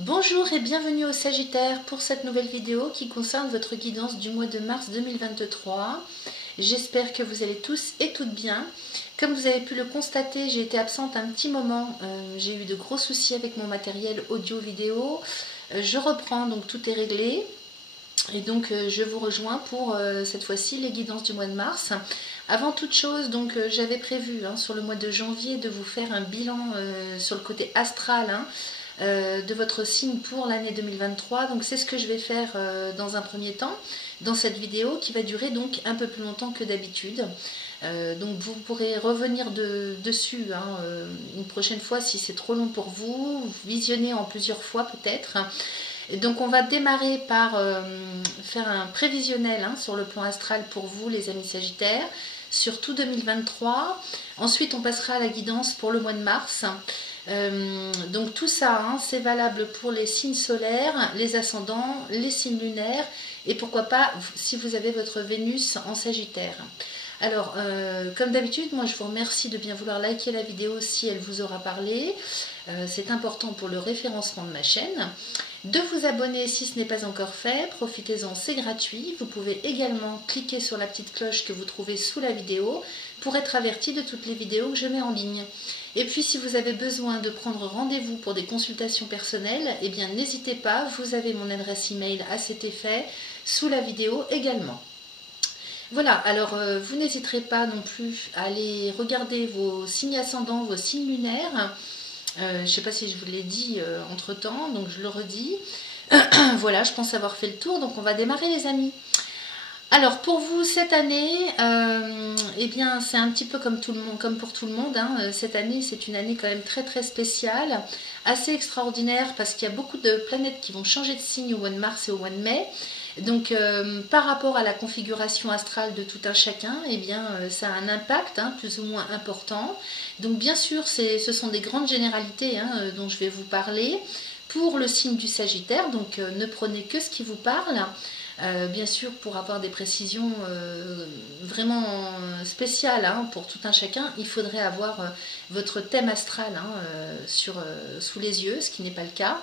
Bonjour et bienvenue au Sagittaire pour cette nouvelle vidéo qui concerne votre guidance du mois de mars 2023. J'espère que vous allez tous et toutes bien. Comme vous avez pu le constater, j'ai été absente un petit moment. J'ai eu de gros soucis avec mon matériel audio-vidéo. Je reprends, donc tout est réglé. Et donc je vous rejoins pour cette fois-ci les guidances du mois de mars. Avant toute chose, donc j'avais prévu sur le mois de janvier de vous faire un bilan sur le côté astral de votre signe pour l'année 2023. Donc c'est ce que je vais faire dans un premier temps dans cette vidéo qui va durer donc un peu plus longtemps que d'habitude. Donc vous pourrez revenir dessus une prochaine fois si c'est trop long pour vous, visionner en plusieurs fois peut-être. Et donc on va démarrer par faire un prévisionnel sur le plan astral pour vous les amis Sagittaires, sur tout 2023. Ensuite on passera à la guidance pour le mois de mars. Donc tout ça, c'est valable pour les signes solaires, les ascendants, les signes lunaires et pourquoi pas si vous avez votre Vénus en Sagittaire. Alors, comme d'habitude, moi je vous remercie de bien vouloir liker la vidéo si elle vous aura parlé. C'est important pour le référencement de ma chaîne. De vous abonner si ce n'est pas encore fait, profitez-en, c'est gratuit. Vous pouvez également cliquer sur la petite cloche que vous trouvez sous la vidéo pour être averti de toutes les vidéos que je mets en ligne. Et puis si vous avez besoin de prendre rendez-vous pour des consultations personnelles, eh bien n'hésitez pas, vous avez mon adresse email à cet effet sous la vidéo également. Voilà, alors vous n'hésiterez pas non plus à aller regarder vos signes ascendants, vos signes lunaires. Je ne sais pas si je vous l'ai dit entre temps, donc je le redis. Voilà, je pense avoir fait le tour, donc on va démarrer les amis. Alors pour vous cette année, eh bien c'est un petit peu comme tout le monde, comme pour tout le monde. Cette année c'est une année quand même très très spéciale, assez extraordinaire parce qu'il y a beaucoup de planètes qui vont changer de signe au mois de mars et au mois de mai. Donc par rapport à la configuration astrale de tout un chacun, eh bien ça a un impact plus ou moins important. Donc bien sûr ce sont des grandes généralités dont je vais vous parler pour le signe du Sagittaire. Donc ne prenez que ce qui vous parle. Bien sûr, pour avoir des précisions vraiment spéciales pour tout un chacun, il faudrait avoir votre thème astral sous les yeux, ce qui n'est pas le cas.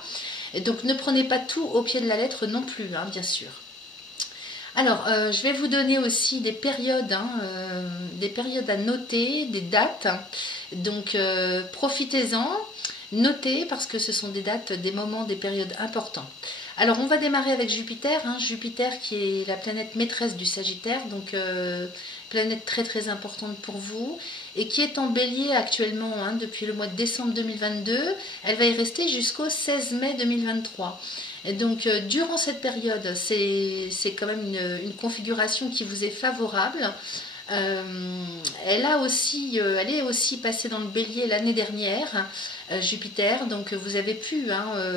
Et donc ne prenez pas tout au pied de la lettre non plus, bien sûr. Alors, je vais vous donner aussi des périodes à noter, des dates. Donc, profitez-en, notez parce que ce sont des dates, des moments, des périodes importants. Alors, on va démarrer avec Jupiter. Jupiter qui est la planète maîtresse du Sagittaire, donc planète très très importante pour vous et qui est en Bélier actuellement depuis le mois de décembre 2022. Elle va y rester jusqu'au 16 mai 2023. Et donc durant cette période, c'est quand même une configuration qui vous est favorable. Elle est aussi passée dans le Bélier l'année dernière, Jupiter, donc vous avez pu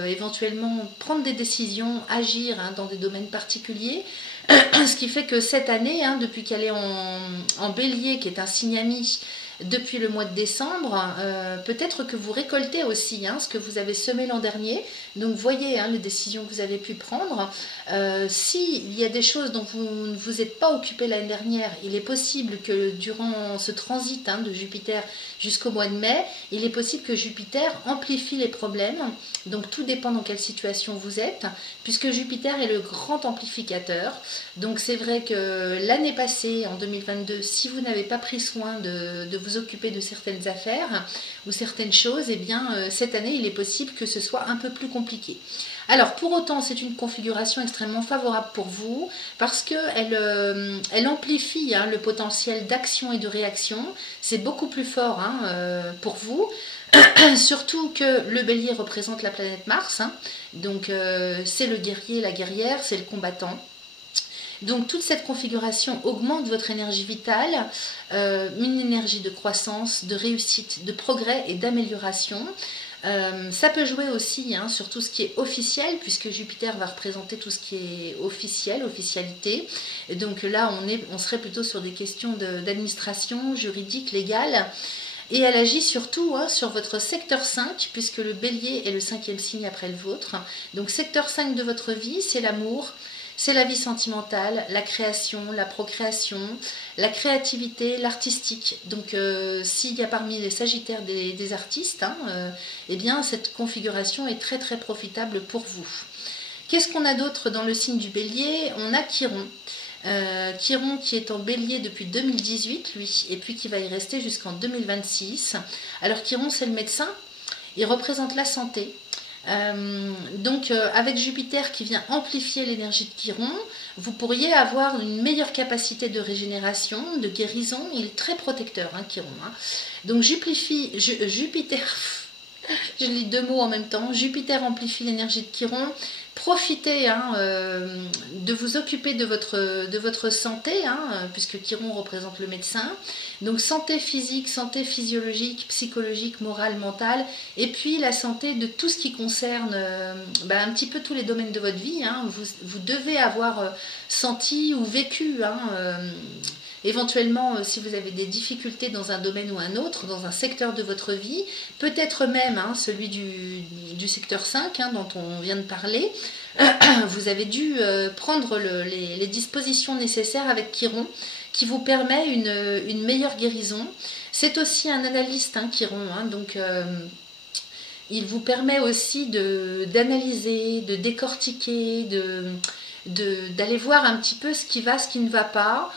éventuellement prendre des décisions, agir dans des domaines particuliers, ce qui fait que cette année, depuis qu'elle est en Bélier, qui est un signe ami, depuis le mois de décembre, peut-être que vous récoltez aussi ce que vous avez semé l'an dernier. Donc voyez les décisions que vous avez pu prendre. S'il y a des choses dont vous ne vous êtes pas occupé l'année dernière, il est possible que durant ce transit de Jupiter jusqu'au mois de mai, il est possible que Jupiter amplifie les problèmes. Donc tout dépend dans quelle situation vous êtes, puisque Jupiter est le grand amplificateur. Donc c'est vrai que l'année passée, en 2022, si vous n'avez pas pris soin de vous occuper de certaines affaires ou certaines choses, eh bien cette année il est possible que ce soit un peu plus compliqué. Alors pour autant c'est une configuration extrêmement favorable pour vous parce qu'elle elle amplifie le potentiel d'action et de réaction. C'est beaucoup plus fort pour vous. Surtout que le Bélier représente la planète Mars, donc c'est le guerrier, la guerrière, c'est le combattant. Donc toute cette configuration augmente votre énergie vitale, une énergie de croissance, de réussite, de progrès et d'amélioration. Ça peut jouer aussi sur tout ce qui est officiel, puisque Jupiter va représenter tout ce qui est officiel, officialité. Et donc là, on serait plutôt sur des questions d'administration, juridique, légale. Et elle agit surtout sur votre secteur 5, puisque le Bélier est le 5e signe après le vôtre. Donc secteur 5 de votre vie, c'est l'amour, c'est la vie sentimentale, la création, la procréation, la créativité, l'artistique. Donc s'il y a parmi les Sagittaires des artistes, hein, eh bien cette configuration est très très profitable pour vous. Qu'est-ce qu'on a d'autre dans le signe du Bélier? On a Chiron. Chiron qui est en Bélier depuis 2018 lui, et puis qui va y rester jusqu'en 2026. Alors Chiron c'est le médecin, il représente la santé. Donc avec Jupiter qui vient amplifier l'énergie de Chiron, vous pourriez avoir une meilleure capacité de régénération, de guérison. Il est très protecteur, hein, Chiron. Hein. Donc Jupiter, je lis deux mots en même temps, Jupiter amplifie l'énergie de Chiron. Profitez hein, de vous occuper de votre santé, hein, puisque Chiron représente le médecin. Donc santé physique, santé physiologique, psychologique, morale, mentale, et puis la santé de tout ce qui concerne un petit peu tous les domaines de votre vie. Hein. Vous devez avoir senti ou vécu, hein, éventuellement si vous avez des difficultés dans un domaine ou un autre, dans un secteur de votre vie, peut-être même hein, celui du secteur 5 hein, dont on vient de parler, vous avez dû prendre les dispositions nécessaires avec Chiron qui vous permet une meilleure guérison. C'est aussi un analyste, hein, Chiron, hein, donc il vous permet aussi d'analyser, de décortiquer, d'aller voir un petit peu ce qui va, ce qui ne va pas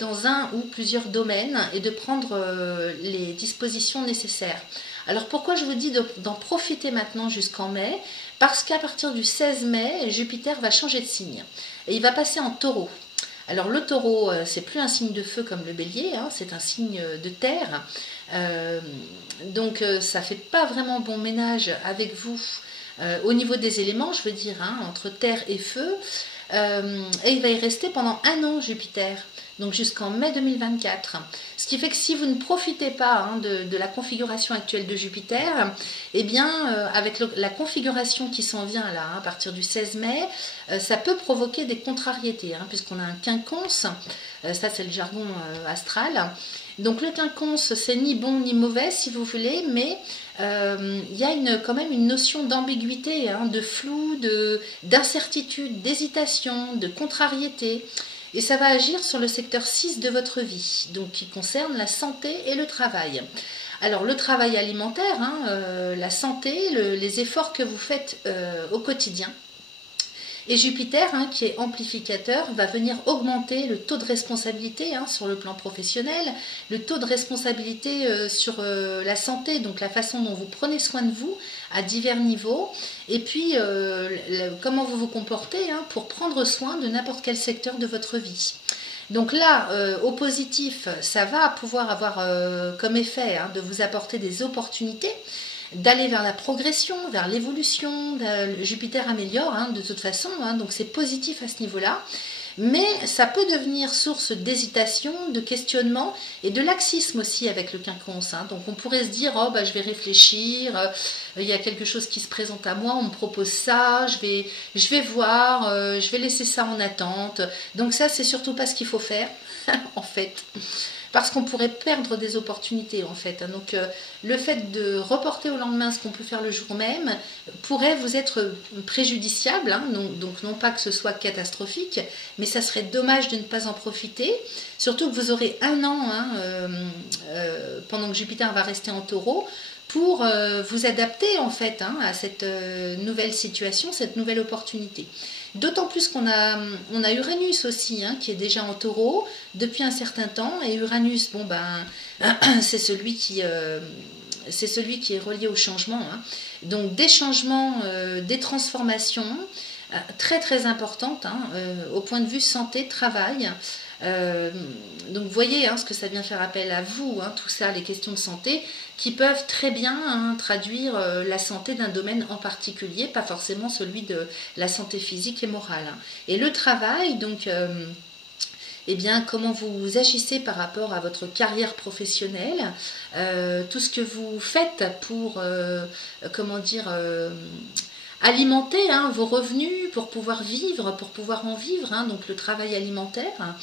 dans un ou plusieurs domaines et de prendre les dispositions nécessaires. Alors pourquoi je vous dis d'en profiter maintenant jusqu'en mai? Parce qu'à partir du 16 mai, Jupiter va changer de signe et il va passer en Taureau. Alors le Taureau, c'est plus un signe de feu comme le Bélier, hein, c'est un signe de terre. Donc ça ne fait pas vraiment bon ménage avec vous au niveau des éléments, je veux dire, hein, entre terre et feu. Et il va y rester pendant un an Jupiter, donc jusqu'en mai 2024. Ce qui fait que si vous ne profitez pas hein, de la configuration actuelle de Jupiter, eh bien avec la configuration qui s'en vient là, hein, à partir du 16 mai, ça peut provoquer des contrariétés, hein, puisqu'on a un quinconce, ça c'est le jargon astral. Donc le quinconce, c'est ni bon ni mauvais si vous voulez, mais il y a quand même une notion d'ambiguïté, hein, de flou, d'incertitude, d'hésitation, de contrariété. Et ça va agir sur le secteur 6 de votre vie, donc qui concerne la santé et le travail. Alors le travail alimentaire, hein, la santé, les efforts que vous faites au quotidien. Et Jupiter, hein, qui est amplificateur, va venir augmenter le taux de responsabilité hein, sur le plan professionnel, le taux de responsabilité sur la santé, donc la façon dont vous prenez soin de vous à divers niveaux, et puis comment vous vous comportez hein, pour prendre soin de n'importe quel secteur de votre vie. Donc là, au positif, ça va pouvoir avoir comme effet hein, de vous apporter des opportunités, d'aller vers la progression, vers l'évolution. Jupiter améliore hein, de toute façon, hein, donc c'est positif à ce niveau-là. Mais ça peut devenir source d'hésitation, de questionnement et de laxisme aussi avec le quinconce. Hein. Donc on pourrait se dire, oh, bah, je vais réfléchir, il y a quelque chose qui se présente à moi, on me propose ça, je vais voir, je vais laisser ça en attente. Donc ça, c'est surtout pas ce qu'il faut faire, en fait. Parce qu'on pourrait perdre des opportunités en fait. Donc le fait de reporter au lendemain ce qu'on peut faire le jour même pourrait vous être préjudiciable, hein, donc non pas que ce soit catastrophique, mais ça serait dommage de ne pas en profiter, surtout que vous aurez un an hein, pendant que Jupiter va rester en Taureau pour vous adapter en fait hein, à cette nouvelle situation, cette nouvelle opportunité. D'autant plus qu'on a Uranus aussi, hein, qui est déjà en Taureau depuis un certain temps. Et Uranus, bon ben, c'est celui qui est relié au changement. Hein. Donc des changements, des transformations très très importantes hein, au point de vue santé, travail. Donc vous voyez hein, ce que ça vient faire appel à vous, hein, tout ça, les questions de santé qui peuvent très bien hein, traduire la santé d'un domaine en particulier, pas forcément celui de la santé physique et morale. Hein. Et le travail, donc, eh bien, comment vous agissez par rapport à votre carrière professionnelle, tout ce que vous faites pour, comment dire, alimenter hein, vos revenus pour pouvoir vivre, pour pouvoir en vivre, hein, donc le travail alimentaire.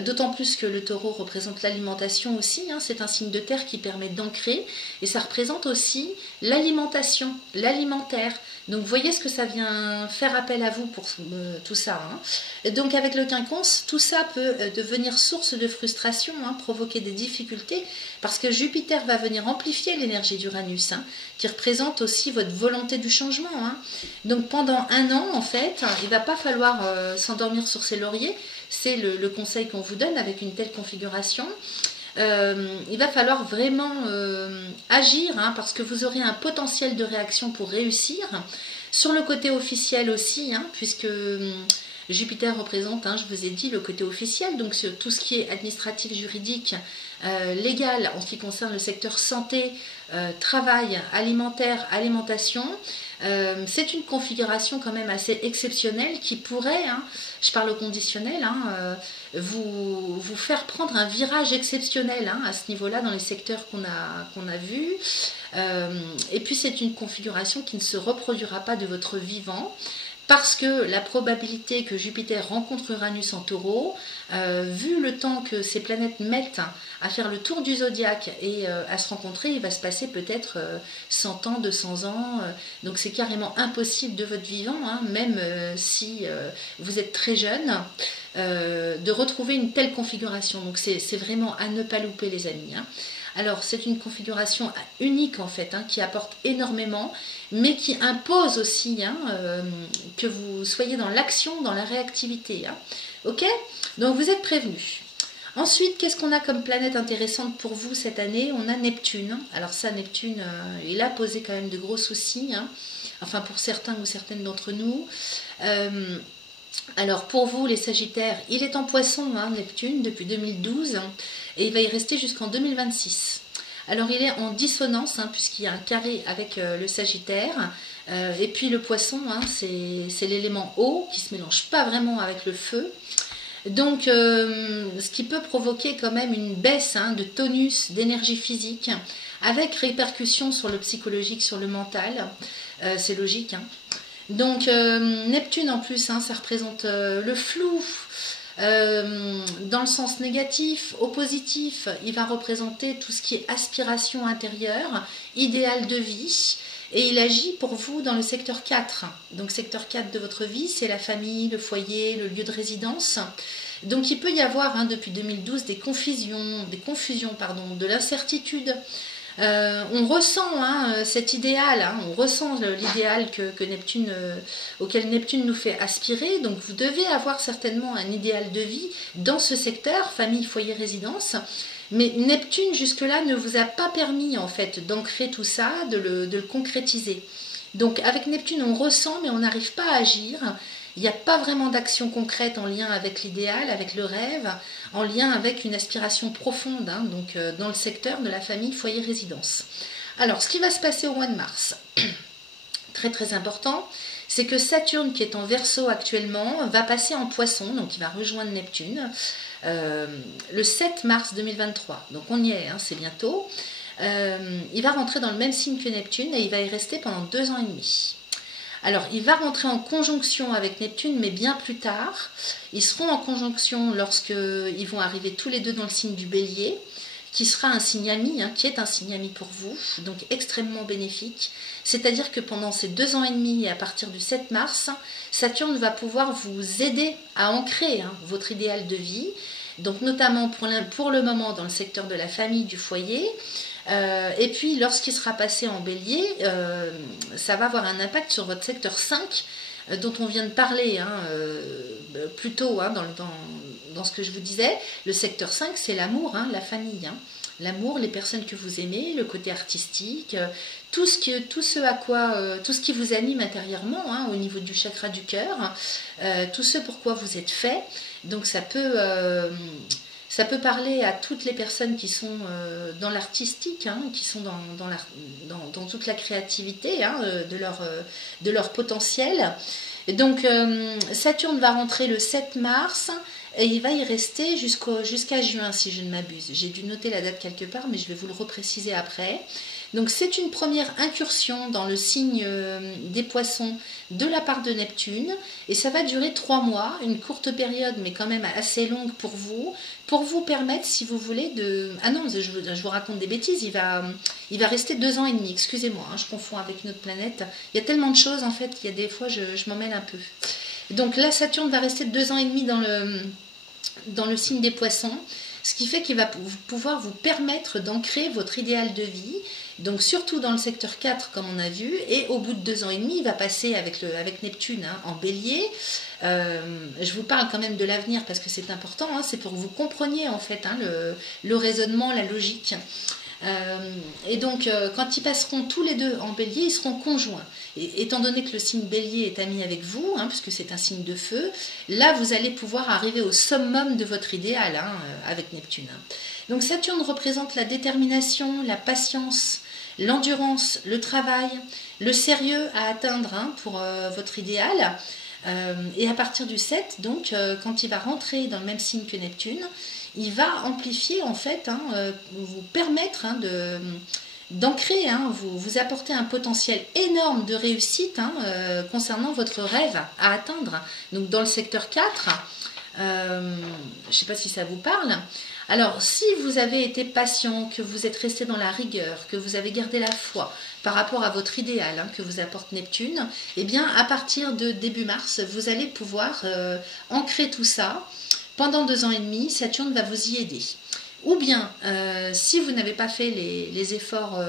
d'autant plus que le taureau représente l'alimentation aussi, hein, c'est un signe de terre qui permet d'ancrer, et ça représente aussi l'alimentation, l'alimentaire. Donc vous voyez ce que ça vient faire appel à vous pour tout ça. Hein. Et donc avec le quinconce, tout ça peut devenir source de frustration, hein, provoquer des difficultés, parce que Jupiter va venir amplifier l'énergie d'Uranus, hein, qui représente aussi votre volonté du changement. Hein. Donc pendant un an, en fait, il ne va pas falloir s'endormir sur ses lauriers, c'est le conseil qu'on vous donne avec une telle configuration. Il va falloir vraiment agir, hein, parce que vous aurez un potentiel de réaction pour réussir. Sur le côté officiel aussi, hein, puisque Jupiter représente, hein, je vous ai dit, le côté officiel, donc tout ce qui est administratif, juridique, légal en ce qui concerne le secteur santé, travail, alimentaire, alimentation. C'est une configuration quand même assez exceptionnelle qui pourrait, hein, je parle au conditionnel, hein, vous faire prendre un virage exceptionnel, hein, à ce niveau-là dans les secteurs qu'on a vus. Et puis c'est une configuration qui ne se reproduira pas de votre vivant, parce que la probabilité que Jupiter rencontre Uranus en taureau, vu le temps que ces planètes mettent à faire le tour du zodiaque et à se rencontrer, il va se passer peut-être 100 ans, 200 ans, donc c'est carrément impossible de votre vivant, hein, même si vous êtes très jeune, de retrouver une telle configuration. Donc c'est vraiment à ne pas louper, les amis. Hein. Alors c'est une configuration unique en fait, hein, qui apporte énormément, mais qui impose aussi, hein, que vous soyez dans l'action, dans la réactivité. Hein. Ok? Donc vous êtes prévenus. Ensuite, qu'est-ce qu'on a comme planète intéressante pour vous cette année? On a Neptune. Alors ça, Neptune, il a posé quand même de gros soucis, hein. Enfin pour certains ou certaines d'entre nous. Alors pour vous les Sagittaires, il est en Poisson, hein, Neptune, depuis 2012, hein, et il va y rester jusqu'en 2026. Alors il est en dissonance, hein, puisqu'il y a un carré avec le Sagittaire, et puis le Poisson, hein, c'est l'élément eau qui ne se mélange pas vraiment avec le feu. Donc ce qui peut provoquer quand même une baisse, hein, de tonus, d'énergie physique, avec répercussions sur le psychologique, sur le mental, c'est logique, hein. Donc Neptune en plus, hein, ça représente le flou, dans le sens négatif. Au positif, il va représenter tout ce qui est aspiration intérieure, idéal de vie, et il agit pour vous dans le secteur 4. Donc secteur 4 de votre vie, c'est la famille, le foyer, le lieu de résidence. Donc il peut y avoir, hein, depuis 2012 des confusions, de l'incertitude. On ressent, hein, cet idéal, hein, on ressent l'idéal que Neptune, auquel Neptune nous fait aspirer. Donc vous devez avoir certainement un idéal de vie dans ce secteur, famille, foyer, résidence. Mais Neptune jusque-là ne vous a pas permis en fait d'ancrer tout ça, de le concrétiser. Donc avec Neptune on ressent mais on n'arrive pas à agir. Il n'y a pas vraiment d'action concrète en lien avec l'idéal, avec le rêve, en lien avec une aspiration profonde, hein, donc dans le secteur de la famille, foyer, résidence. Alors, ce qui va se passer au mois de mars, très très important, c'est que Saturne, qui est en Verseau actuellement, va passer en Poisson, donc il va rejoindre Neptune, le 7 mars 2023. Donc on y est, hein, c'est bientôt. Il va rentrer dans le même signe que Neptune et il va y rester pendant 2 ans et demi. Alors, il va rentrer en conjonction avec Neptune, mais bien plus tard. Ils seront en conjonction lorsqu'ils vont arriver tous les deux dans le signe du Bélier, qui sera un signe ami, hein, qui est un signe ami pour vous, donc extrêmement bénéfique. C'est-à-dire que pendant ces 2 ans et demi, et à partir du 7 mars, Saturne va pouvoir vous aider à ancrer, hein, votre idéal de vie, donc notamment pour le moment dans le secteur de la famille, du foyer. Et puis lorsqu'il sera passé en Bélier, ça va avoir un impact sur votre secteur 5 dont on vient de parler, hein, plus tôt, hein, dans ce que je vous disais. Le secteur 5 c'est l'amour, hein, la famille, hein. L'amour, les personnes que vous aimez, le côté artistique, tout ce qui vous anime intérieurement, hein, au niveau du chakra du cœur, tout ce pourquoi vous êtes fait. Donc ça peut parler à toutes les personnes qui sont dans l'artistique, hein, qui sont dans toute la créativité, hein, de leur potentiel. Et donc Saturne va rentrer le 7 mars et il va y rester jusqu'à juin si je ne m'abuse. J'ai dû noter la date quelque part mais je vais vous le repréciser après. Donc c'est une première incursion dans le signe des poissons de la part de Neptune et ça va durer 3 mois, une courte période mais quand même assez longue pour vous permettre si vous voulez de... Ah non, je vous raconte des bêtises, il va rester 2 ans et demi, excusez-moi, hein, je confonds avec une autre planète. Il y a tellement de choses en fait, il y a des fois je m'en mêle un peu. Donc là Saturne va rester 2 ans et demi dans le signe des poissons, ce qui fait qu'il va pouvoir vous permettre d'ancrer votre idéal de vie, donc surtout dans le secteur 4 comme on a vu, et au bout de 2 ans et demi, il va passer avec Neptune hein, en bélier. Je vous parle quand même de l'avenir parce que c'est important, hein, c'est pour que vous compreniez en fait hein, le raisonnement, la logique. Et donc quand ils passeront tous les deux en bélier, ils seront conjoints. Et, étant donné que le signe bélier est ami avec vous, hein, puisque c'est un signe de feu, là vous allez pouvoir arriver au summum de votre idéal hein, avec Neptune. Donc Saturne représente la détermination, la patience, l'endurance, le travail, le sérieux à atteindre hein, pour votre idéal. Et à partir du 7, donc, quand il va rentrer dans le même signe que Neptune, il va amplifier, en fait, hein, vous permettre hein, d'ancrer, hein, vous apporter un potentiel énorme de réussite hein, concernant votre rêve à atteindre. Donc, dans le secteur 4, je ne sais pas si ça vous parle. Alors, si vous avez été patient, que vous êtes resté dans la rigueur, que vous avez gardé la foi par rapport à votre idéal hein, que vous apporte Neptune, eh bien, à partir de début mars, vous allez pouvoir ancrer tout ça. Pendant 2 ans et demi, Saturne va vous y aider. Ou bien, si vous n'avez pas fait les efforts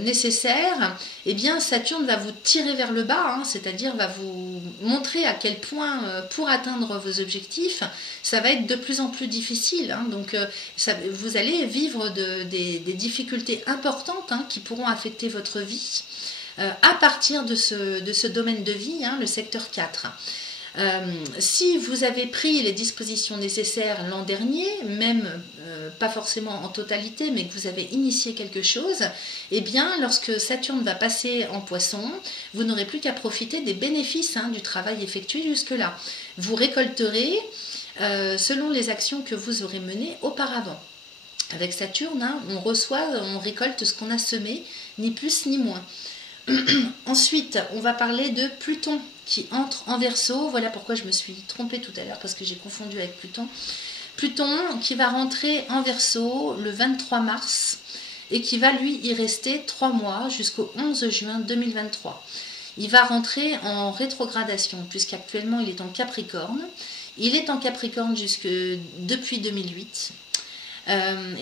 nécessaires, eh bien Saturne va vous tirer vers le bas, hein, c'est-à-dire va vous montrer à quel point, pour atteindre vos objectifs, ça va être de plus en plus difficile. Hein, donc, vous allez vivre des difficultés importantes hein, qui pourront affecter votre vie à partir de ce domaine de vie, hein, le secteur 4. Si vous avez pris les dispositions nécessaires l'an dernier, même pas forcément en totalité, mais que vous avez initié quelque chose, eh bien, lorsque Saturne va passer en Poisson, vous n'aurez plus qu'à profiter des bénéfices hein, du travail effectué jusque-là. Vous récolterez selon les actions que vous aurez menées auparavant. Avec Saturne, hein, on récolte ce qu'on a semé, ni plus ni moins. Ensuite, on va parler de Pluton qui entre en Verseau. Voilà pourquoi je me suis trompée tout à l'heure parce que j'ai confondu avec Pluton. Pluton qui va rentrer en Verseau le 23 mars et qui va lui y rester 3 mois jusqu'au 11 juin 2023. Il va rentrer en rétrogradation puisqu'actuellement il est en Capricorne. Il est en Capricorne depuis 2008.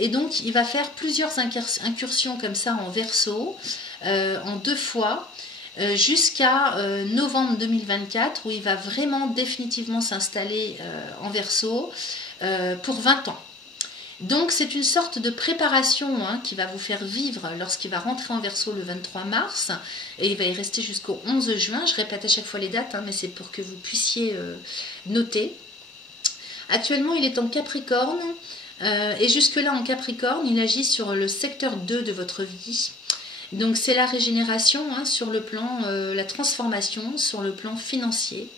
Et donc il va faire plusieurs incursions comme ça en Verseau en 2 fois jusqu'à novembre 2024 où il va vraiment définitivement s'installer en Verseau pour 20 ans. Donc c'est une sorte de préparation hein, qui va vous faire vivre lorsqu'il va rentrer en Verseau le 23 mars et il va y rester jusqu'au 11 juin. Je répète à chaque fois les dates, hein, mais c'est pour que vous puissiez noter. Actuellement il est en Capricorne et jusque-là en Capricorne il agit sur le secteur 2 de votre vie. Donc c'est la régénération hein, sur le plan, la transformation sur le plan financier,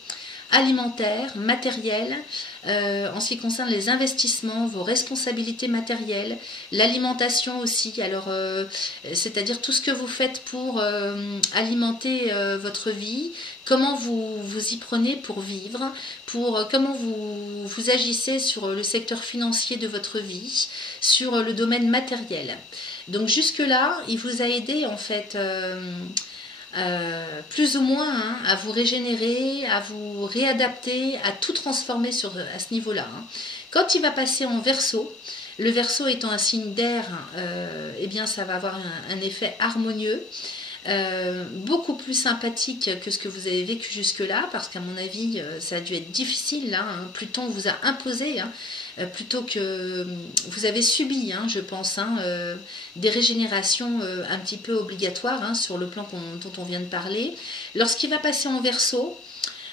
alimentaire, matériel, en ce qui concerne les investissements, vos responsabilités matérielles, l'alimentation aussi, alors c'est-à-dire tout ce que vous faites pour alimenter votre vie, comment vous y prenez pour vivre, comment vous agissez sur le secteur financier de votre vie, sur le domaine matériel. Donc jusque-là, il vous a aidé en fait plus ou moins hein, à vous régénérer, à vous réadapter, à tout transformer à ce niveau-là. Hein. Quand il va passer en Verseau, le Verseau étant un signe d'air, eh bien ça va avoir un effet harmonieux, beaucoup plus sympathique que ce que vous avez vécu jusque-là, parce qu'à mon avis, ça a dû être difficile. Là, hein. Pluton vous a imposé, hein, plutôt que vous avez subi, hein, je pense, hein, des régénérations un petit peu obligatoires hein, sur le plan dont on vient de parler. Lorsqu'il va passer en Verseau,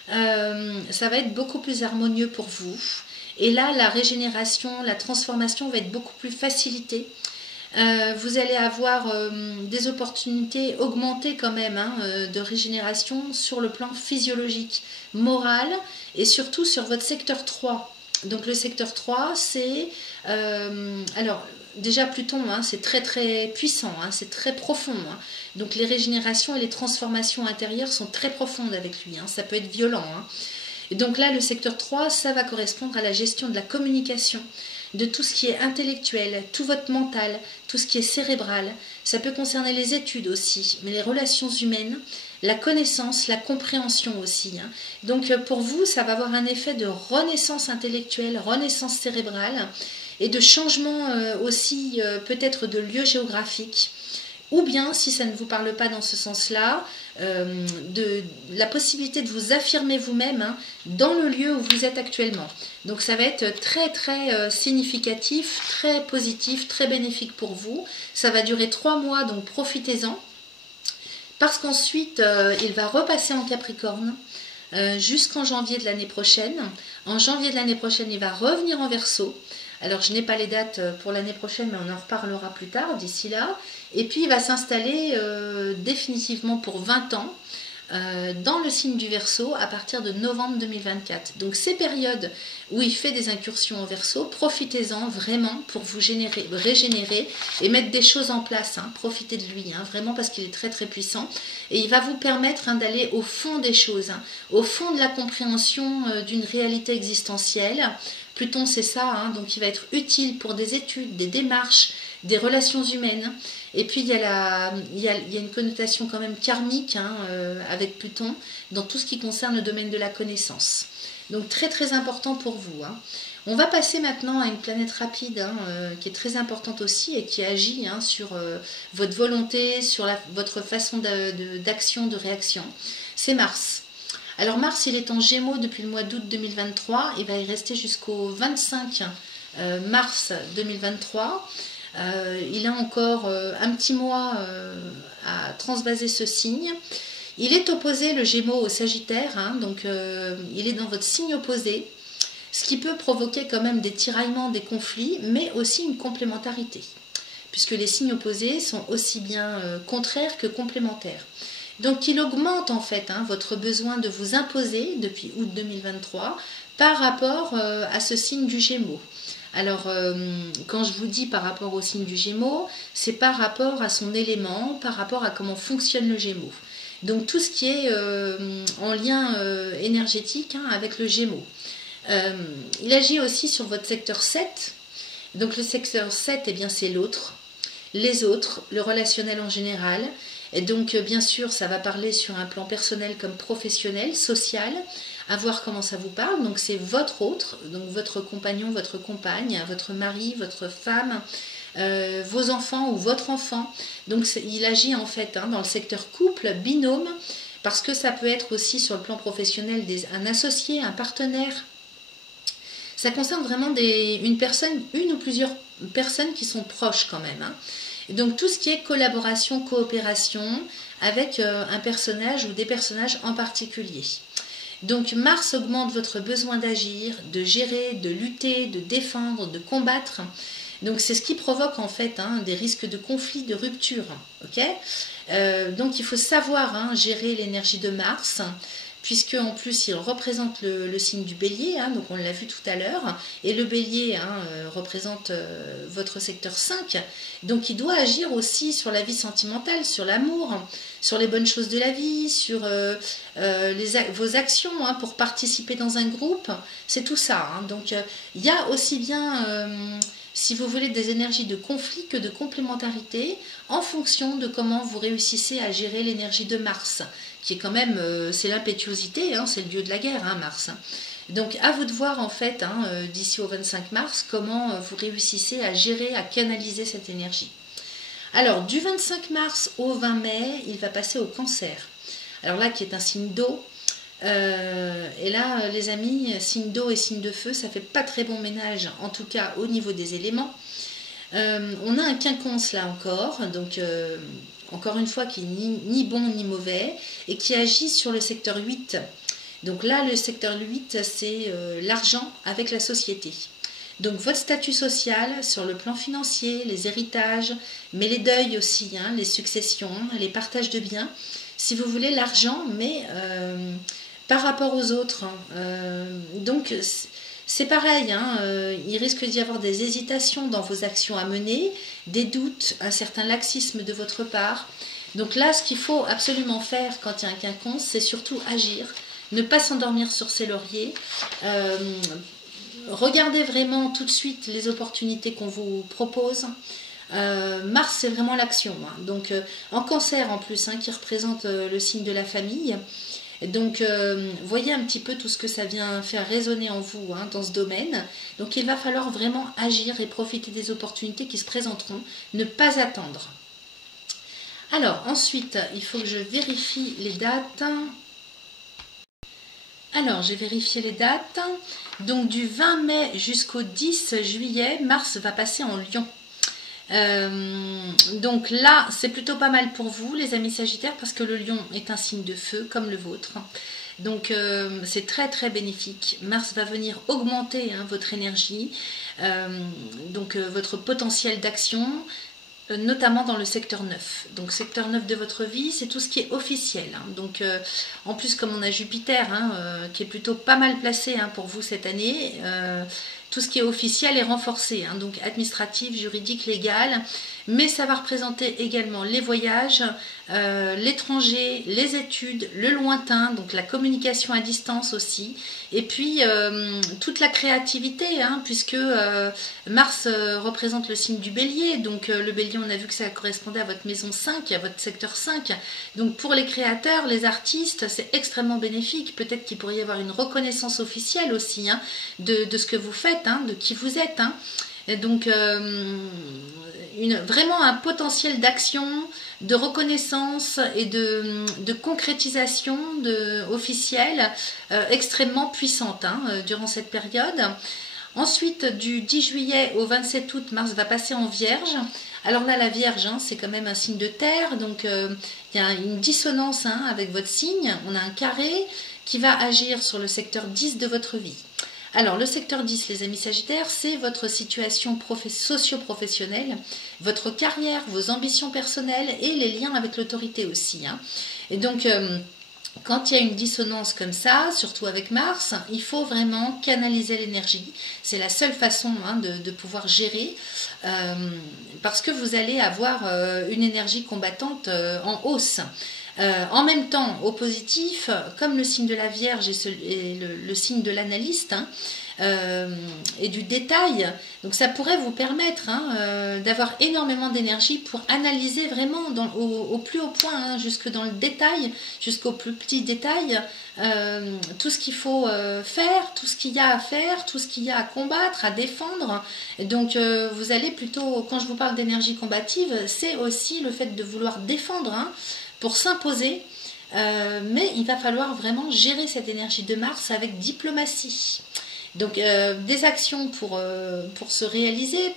ça va être beaucoup plus harmonieux pour vous. Et là, la régénération, la transformation va être beaucoup plus facilitée. Vous allez avoir des opportunités augmentées quand même hein, de régénération sur le plan physiologique, moral et surtout sur votre secteur 3. Donc le secteur 3, c'est... alors, déjà Pluton, hein, c'est très très puissant, hein, c'est très profond. Hein. Donc les régénérations et les transformations intérieures sont très profondes avec lui. Hein, ça peut être violent. Hein. Et donc là, le secteur 3, ça va correspondre à la gestion de la communication, de tout ce qui est intellectuel, tout votre mental, tout ce qui est cérébral. Ça peut concerner les études aussi, mais les relations humaines, la connaissance, la compréhension aussi. Hein. Donc pour vous, ça va avoir un effet de renaissance intellectuelle, renaissance cérébrale et de changement aussi peut-être de lieu géographique. Ou bien, si ça ne vous parle pas dans ce sens-là, de la possibilité de vous affirmer vous-même hein, dans le lieu où vous êtes actuellement. Donc ça va être très très significatif, très positif, très bénéfique pour vous. Ça va durer 3 mois, donc profitez-en. Parce qu'ensuite, il va repasser en Capricorne jusqu'en janvier de l'année prochaine. En janvier de l'année prochaine, il va revenir en Verseau. Alors, je n'ai pas les dates pour l'année prochaine, mais on en reparlera plus tard, d'ici là. Et puis, il va s'installer définitivement pour 20 ans dans le signe du Verseau à partir de novembre 2024. Donc, ces périodes où il fait des incursions en Verseau, profitez-en vraiment pour vous régénérer et mettre des choses en place. Hein. Profitez de lui, hein, vraiment parce qu'il est très très puissant. Et il va vous permettre hein, d'aller au fond des choses, hein, au fond de la compréhension d'une réalité existentielle. Pluton, c'est ça, hein, donc il va être utile pour des études, des démarches, des relations humaines. Et puis, il y a une connotation quand même karmique hein, avec Pluton dans tout ce qui concerne le domaine de la connaissance. Donc, très très important pour vous. Hein. On va passer maintenant à une planète rapide hein, qui est très importante aussi et qui agit hein, sur votre volonté, sur votre façon d'action, de réaction. C'est Mars. Alors Mars, il est en Gémeaux depuis le mois d'août 2023. Il va y rester jusqu'au 25 mars 2023. Il a encore un petit mois à transvaser ce signe. Il est opposé, le Gémeaux, au Sagittaire. Hein, donc il est dans votre signe opposé. Ce qui peut provoquer quand même des tiraillements, des conflits, mais aussi une complémentarité. Puisque les signes opposés sont aussi bien contraires que complémentaires. Donc il augmente en fait hein, votre besoin de vous imposer depuis août 2023 par rapport à ce signe du Gémeaux. Alors quand je vous dis par rapport au signe du Gémeaux, c'est par rapport à son élément, par rapport à comment fonctionne le Gémeaux. Donc tout ce qui est en lien énergétique hein, avec le Gémeaux. Il agit aussi sur votre secteur 7. Donc le secteur 7, eh bien, c'est l'autre, les autres, le relationnel en général. Et donc, bien sûr, ça va parler sur un plan personnel comme professionnel, social, à voir comment ça vous parle. Donc, c'est votre autre, donc votre compagnon, votre compagne, votre mari, votre femme, vos enfants ou votre enfant. Donc, il agit en fait hein, dans le secteur couple, binôme, parce que ça peut être aussi sur le plan professionnel un associé, un partenaire. Ça concerne vraiment une ou plusieurs personnes qui sont proches quand même. Hein. Et donc tout ce qui est collaboration, coopération avec un personnage ou des personnages en particulier. Donc Mars augmente votre besoin d'agir, de gérer, de lutter, de défendre, de combattre. Donc c'est ce qui provoque en fait hein, des risques de conflit, de rupture. Okay donc il faut savoir hein, gérer l'énergie de Mars. Puisque en plus il représente le signe du Bélier, hein, donc on l'a vu tout à l'heure, et le Bélier hein, représente votre secteur 5, donc il doit agir aussi sur la vie sentimentale, sur l'amour, sur les bonnes choses de la vie, sur vos actions hein, pour participer dans un groupe, c'est tout ça. Hein, donc il y a aussi bien... si vous voulez des énergies de conflit que de complémentarité en fonction de comment vous réussissez à gérer l'énergie de Mars, qui est quand même, c'est l'impétuosité, hein, c'est le dieu de la guerre, hein, Mars. Donc à vous de voir en fait, hein, d'ici au 25 mars, comment vous réussissez à gérer, à canaliser cette énergie. Alors du 25 mars au 20 mai, il va passer au Cancer. Alors là, qui est un signe d'eau. Et là, les amis, signe d'eau et signe de feu, ça fait pas très bon ménage, en tout cas au niveau des éléments. On a un quinconce là encore, donc encore une fois qui est ni bon ni mauvais, et qui agit sur le secteur 8. Donc là, le secteur 8, c'est l'argent avec la société. Donc votre statut social sur le plan financier, les héritages, mais les deuils aussi, hein, les successions, les partages de biens. Si vous voulez l'argent, mais par rapport aux autres. Donc c'est pareil, hein, il risque d'y avoir des hésitations dans vos actions à mener, des doutes, un certain laxisme de votre part. Donc là, ce qu'il faut absolument faire quand il y a un quinconce, c'est surtout agir, ne pas s'endormir sur ses lauriers. Regardez vraiment tout de suite les opportunités qu'on vous propose. Mars, c'est vraiment l'action, hein. Donc en Cancer en plus, hein, qui représente le signe de la famille. Donc voyez un petit peu tout ce que ça vient faire résonner en vous, hein, dans ce domaine. Donc il va falloir vraiment agir et profiter des opportunités qui se présenteront, ne pas attendre. Alors ensuite, il faut que je vérifie les dates. Alors, j'ai vérifié les dates. Donc, du 20 mai jusqu'au 10 juillet, Mars va passer en Lion. Donc là, c'est plutôt pas mal pour vous, les amis Sagittaires, parce que le Lion est un signe de feu, comme le vôtre. Donc, c'est très, très bénéfique. Mars va venir augmenter, hein, votre énergie, votre potentiel d'action, notamment dans le secteur 9. Donc secteur 9 de votre vie, c'est tout ce qui est officiel, hein. Donc en plus, comme on a Jupiter, hein, qui est plutôt pas mal placé, hein, pour vous cette année, tout ce qui est officiel est renforcé, hein, donc administratif, juridique, légal, mais ça va représenter également les voyages, l'étranger, les études, le lointain, donc la communication à distance aussi, et puis toute la créativité, hein, puisque Mars représente le signe du Bélier, donc le Bélier, on a vu que ça correspondait à votre maison 5, à votre secteur 5, donc pour les créateurs, les artistes, c'est extrêmement bénéfique. Peut-être qu'il pourrait y avoir une reconnaissance officielle aussi, hein, de ce que vous faites, hein, de qui vous êtes, hein. Et donc vraiment un potentiel d'action, de reconnaissance et de concrétisation officielle extrêmement puissante, hein, durant cette période. Ensuite, du 10 juillet au 27 août, Mars va passer en Vierge. Alors là, la Vierge, hein, c'est quand même un signe de terre, donc il y a une dissonance, hein, avec votre signe. On a un carré qui va agir sur le secteur 10 de votre vie. Alors, le secteur 10, les amis Sagittaires, c'est votre situation socio-professionnelle, votre carrière, vos ambitions personnelles et les liens avec l'autorité aussi, hein. Et donc, quand il y a une dissonance comme ça, surtout avec Mars, il faut vraiment canaliser l'énergie. C'est la seule façon, hein, de pouvoir gérer, parce que vous allez avoir une énergie combattante en hausse. En même temps, au positif, comme le signe de la Vierge et le signe de l'analyste, hein, et du détail, donc ça pourrait vous permettre, hein, d'avoir énormément d'énergie pour analyser vraiment au plus haut point, hein, jusque dans le détail, jusqu'au plus petit détail, tout ce qu'il faut faire, tout ce qu'il y a à faire, tout ce qu'il y a à combattre, à défendre. Et donc vous allez plutôt, quand je vous parle d'énergie combative, c'est aussi le fait de vouloir défendre, hein, pour s'imposer, mais il va falloir vraiment gérer cette énergie de Mars avec diplomatie. Donc des actions pour se réaliser,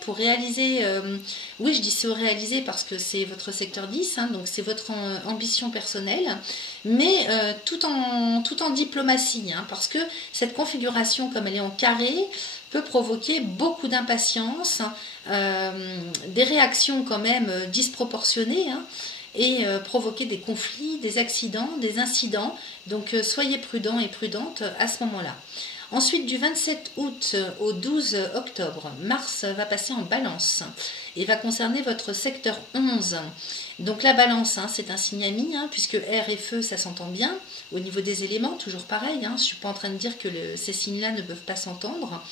oui, je dis se réaliser parce que c'est votre secteur 10, hein, donc c'est votre ambition personnelle, mais tout en diplomatie, hein, parce que cette configuration, comme elle est en carré, peut provoquer beaucoup d'impatience, des réactions quand même disproportionnées, hein, et provoquer des conflits, des accidents, des incidents. Donc soyez prudents et prudentes à ce moment-là. Ensuite, du 27 août au 12 octobre, Mars va passer en Balance et va concerner votre secteur 11. Donc la Balance, hein, c'est un signe ami, hein, puisque air et feu, ça s'entend bien. Au niveau des éléments, toujours pareil, hein, je ne suis pas en train de dire que ces signes-là ne peuvent pas s'entendre.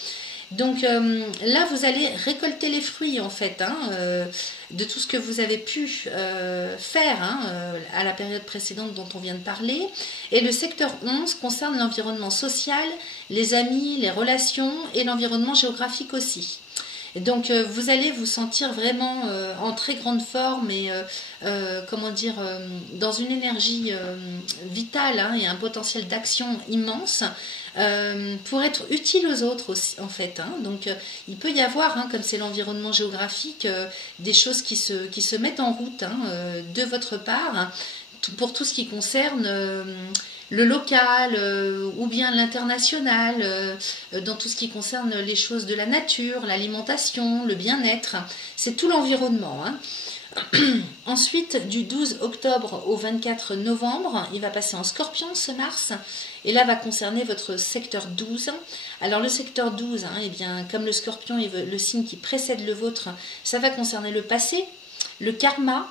Donc là, vous allez récolter les fruits, en fait, hein, de tout ce que vous avez pu faire, hein, à la période précédente dont on vient de parler. Et le secteur 11 concerne l'environnement social, les amis, les relations et l'environnement géographique aussi. Et donc vous allez vous sentir vraiment en très grande forme et comment dire, dans une énergie vitale, hein, et un potentiel d'action immense, pour être utile aux autres aussi, en fait, hein. Donc il peut y avoir, hein, comme c'est l'environnement géographique, des choses qui se mettent en route, hein, de votre part, hein, pour tout ce qui concerne le local ou bien l'international, dans tout ce qui concerne les choses de la nature, l'alimentation, le bien-être, c'est tout l'environnement, hein. Ensuite, du 12 octobre au 24 novembre, il va passer en Scorpion ce Mars. Et là va concerner votre secteur 12. Alors le secteur 12, eh bien, comme le Scorpion est le signe qui précède le vôtre, ça va concerner le passé, le karma.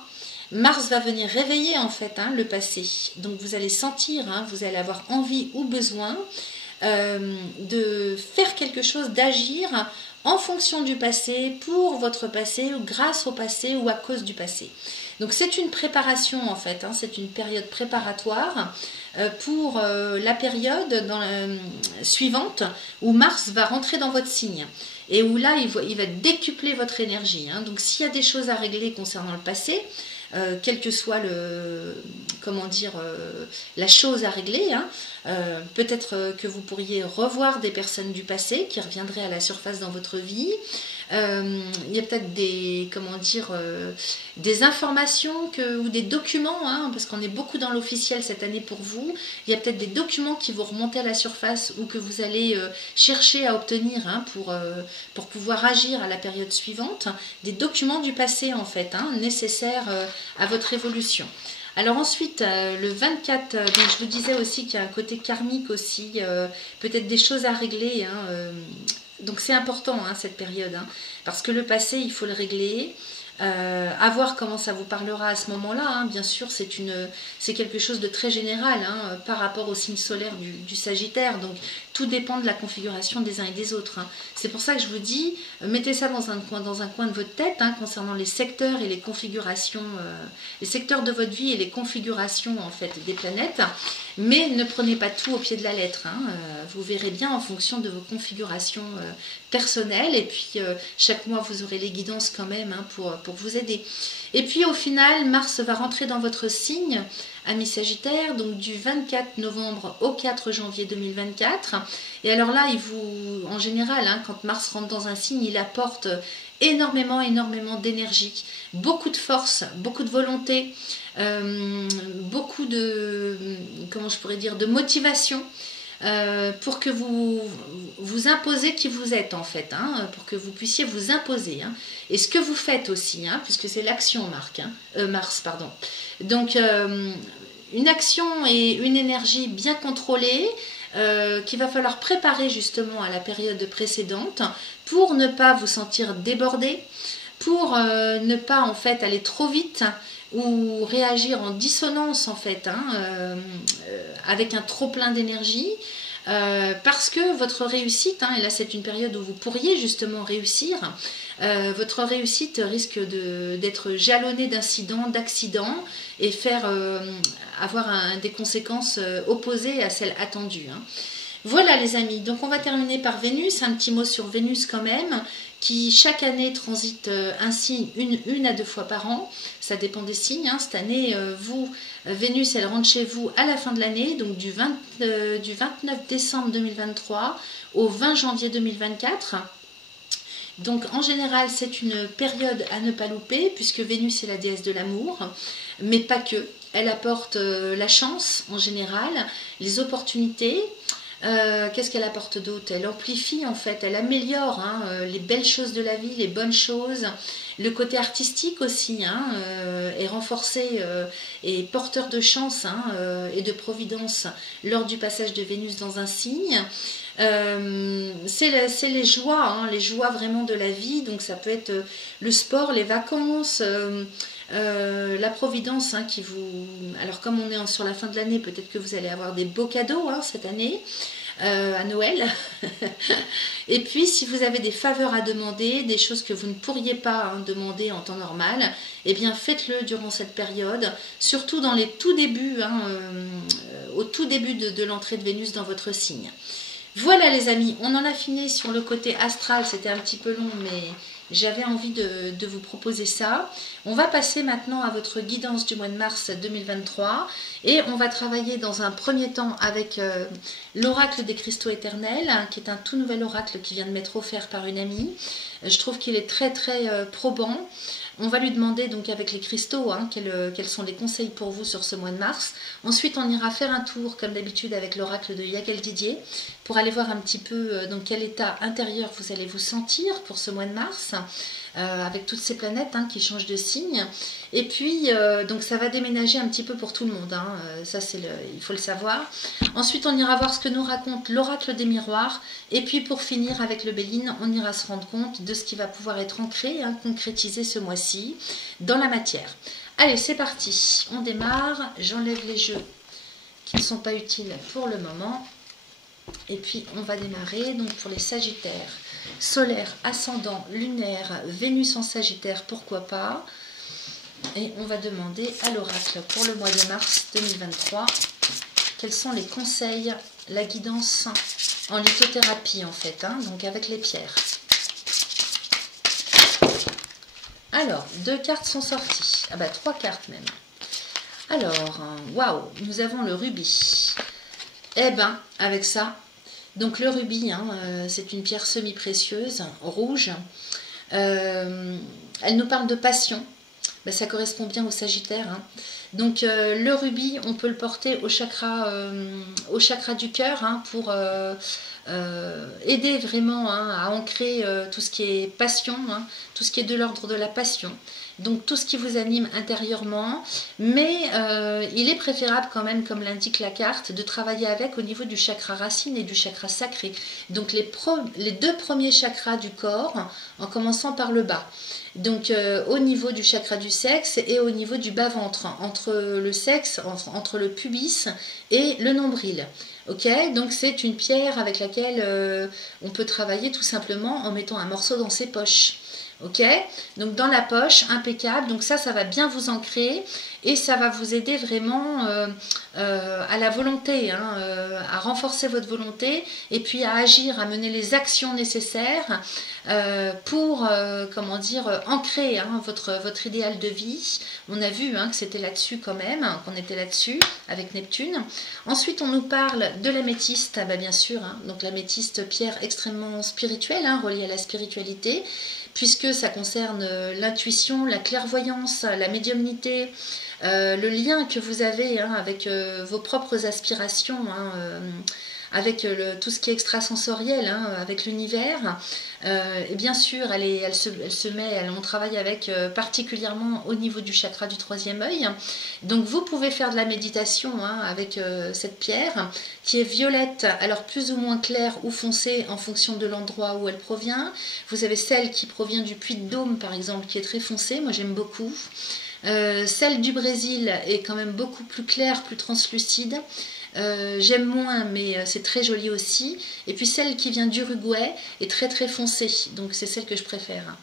Mars va venir réveiller en fait le passé. Donc vous allez sentir, vous allez avoir envie ou besoin de faire quelque chose, d'agir en fonction du passé, pour votre passé, ou grâce au passé, ou à cause du passé. Donc c'est une préparation en fait, c'est une période préparatoire pour la période suivante où Mars va rentrer dans votre signe. Et où là, il va décupler votre énergie. Donc s'il y a des choses à régler concernant le passé, quel que soit la chose à régler, peut-être que vous pourriez revoir des personnes du passé qui reviendraient à la surface dans votre vie. Il y a peut-être des informations ou des documents, parce qu'on est beaucoup dans l'officiel cette année pour vous. Il y a peut-être des documents qui vont remonter à la surface ou que vous allez chercher à obtenir pour pouvoir agir à la période suivante. Des documents du passé en fait, nécessaires à votre évolution. Alors ensuite, le 24, donc je vous disais aussi qu'il y a un côté karmique aussi, peut-être des choses à régler. Donc c'est important cette période, parce que le passé, il faut le régler. À voir comment ça vous parlera à ce moment-là. Bien sûr, c'est quelque chose de très général par rapport au signe solaire du Sagittaire. Donc tout dépend de la configuration des uns et des autres. C'est pour ça que je vous dis, mettez ça dans un coin de votre tête concernant les secteurs et les configurations, les secteurs de votre vie et les configurations en fait des planètes. Mais ne prenez pas tout au pied de la lettre. Vous verrez bien en fonction de vos configurations personnelles. Et puis chaque mois, vous aurez les guidances quand même pour vous aider. Et puis au final, Mars va rentrer dans votre signe, ami Sagittaire, donc du 24 novembre au 4 janvier 2024. Et alors là, en général, quand Mars rentre dans un signe, il apporte énormément d'énergie, beaucoup de force, beaucoup de volonté, beaucoup de, de motivation. Pour que vous imposez qui vous êtes en fait, pour que vous puissiez vous imposer, et ce que vous faites aussi, puisque c'est l'action Mars, pardon. Donc une action et une énergie bien contrôlée, qu'il va falloir préparer justement à la période précédente pour ne pas vous sentir débordé, pour ne pas en fait aller trop vite ou réagir en dissonance en fait, avec un trop plein d'énergie, parce que votre réussite, et là c'est une période où vous pourriez justement réussir, votre réussite risque d'être jalonnée d'incidents, d'accidents et avoir des conséquences opposées à celles attendues. Voilà les amis, donc on va terminer par Vénus, un petit mot sur Vénus quand même, qui chaque année transite un signe une à deux fois par an, ça dépend des signes. Cette année, Vénus, elle rentre chez vous à la fin de l'année, donc du 29 décembre 2023 au 20 janvier 2024. Donc en général, c'est une période à ne pas louper, puisque Vénus est la déesse de l'amour, mais pas que. Elle apporte la chance en général, les opportunités. Qu'est-ce qu'elle apporte d'autre? Elle amplifie en fait, elle améliore les belles choses de la vie, les bonnes choses. Le côté artistique aussi est renforcé et porteur de chance et de providence lors du passage de Vénus dans un signe. C'est les joies vraiment de la vie. Donc ça peut être le sport, les vacances, la providence qui vous... Alors comme on est sur la fin de l'année, peut-être que vous allez avoir des beaux cadeaux cette année. À Noël. Et puis si vous avez des faveurs à demander, des choses que vous ne pourriez pas demander en temps normal, eh bien faites-le durant cette période, surtout dans les tout débuts, au tout début de l'entrée de Vénus dans votre signe. Voilà les amis, on en a fini sur le côté astral, c'était un petit peu long mais j'avais envie de vous proposer ça. On va passer maintenant à votre guidance du mois de mars 2023 et on va travailler dans un premier temps avec l'oracle des cristaux éternels, qui est un tout nouvel oracle qui vient de m'être offert par une amie. Je trouve qu'il est très probant. On va lui demander donc avec les cristaux quels sont les conseils pour vous sur ce mois de mars. Ensuite on ira faire un tour comme d'habitude avec l'oracle de Yael Didier pour aller voir un petit peu dans quel état intérieur vous allez vous sentir pour ce mois de mars. avec toutes ces planètes qui changent de signe. Et puis, donc ça va déménager un petit peu pour tout le monde, ça il faut le savoir. Ensuite, on ira voir ce que nous raconte l'oracle des miroirs. Et puis, pour finir avec le Béline, on ira se rendre compte de ce qui va pouvoir être ancré, concrétisé ce mois-ci dans la matière. Allez, c'est parti, on démarre. J'enlève les jeux qui ne sont pas utiles pour le moment. Et puis, on va démarrer donc pour les Sagittaires. Solaire, ascendant, lunaire, Vénus en Sagittaire, pourquoi pas. Et on va demander à l'oracle pour le mois de mars 2023 quels sont les conseils, la guidance en lithothérapie en fait, donc avec les pierres. Alors, 2 cartes sont sorties, 3 cartes même. Alors, waouh, nous avons le rubis. Eh ben, avec ça, donc le rubis, c'est une pierre semi-précieuse, rouge. Elle nous parle de passion. Ça correspond bien au Sagittaire. Donc le rubis, on peut le porter au chakra du cœur pour aider vraiment à ancrer tout ce qui est passion, tout ce qui est de l'ordre de la passion. Donc tout ce qui vous anime intérieurement, mais il est préférable quand même, comme l'indique la carte, de travailler avec au niveau du chakra racine et du chakra sacré. Donc les 2 premiers chakras du corps, en commençant par le bas. Donc au niveau du chakra du sexe et au niveau du bas-ventre, entre le sexe, entre le pubis et le nombril. Ok, donc c'est une pierre avec laquelle on peut travailler tout simplement en mettant un morceau dans ses poches. Ok, donc dans la poche, impeccable. Donc ça va bien vous ancrer et ça va vous aider vraiment à la volonté, à renforcer votre volonté et puis à agir, à mener les actions nécessaires pour, comment dire, ancrer votre idéal de vie. On a vu que c'était là-dessus quand même, qu'on était là-dessus avec Neptune. Ensuite, on nous parle de l'améthyste, bien sûr, donc l'améthyste, pierre extrêmement spirituelle, reliée à la spiritualité, puisque ça concerne l'intuition, la clairvoyance, la médiumnité, le lien que vous avez avec vos propres aspirations, avec tout ce qui est extrasensoriel, avec l'univers. Et bien sûr, on travaille avec particulièrement au niveau du chakra du 3e œil. Donc vous pouvez faire de la méditation avec cette pierre qui est violette, alors plus ou moins claire ou foncée en fonction de l'endroit où elle provient. Vous avez celle qui provient du Puy de Dôme par exemple, qui est très foncée, moi j'aime beaucoup. Celle du Brésil est quand même beaucoup plus claire, plus translucide. J'aime moins, mais c'est très joli aussi. Et puis celle qui vient d'Uruguay est très très foncée, donc c'est celle que je préfère.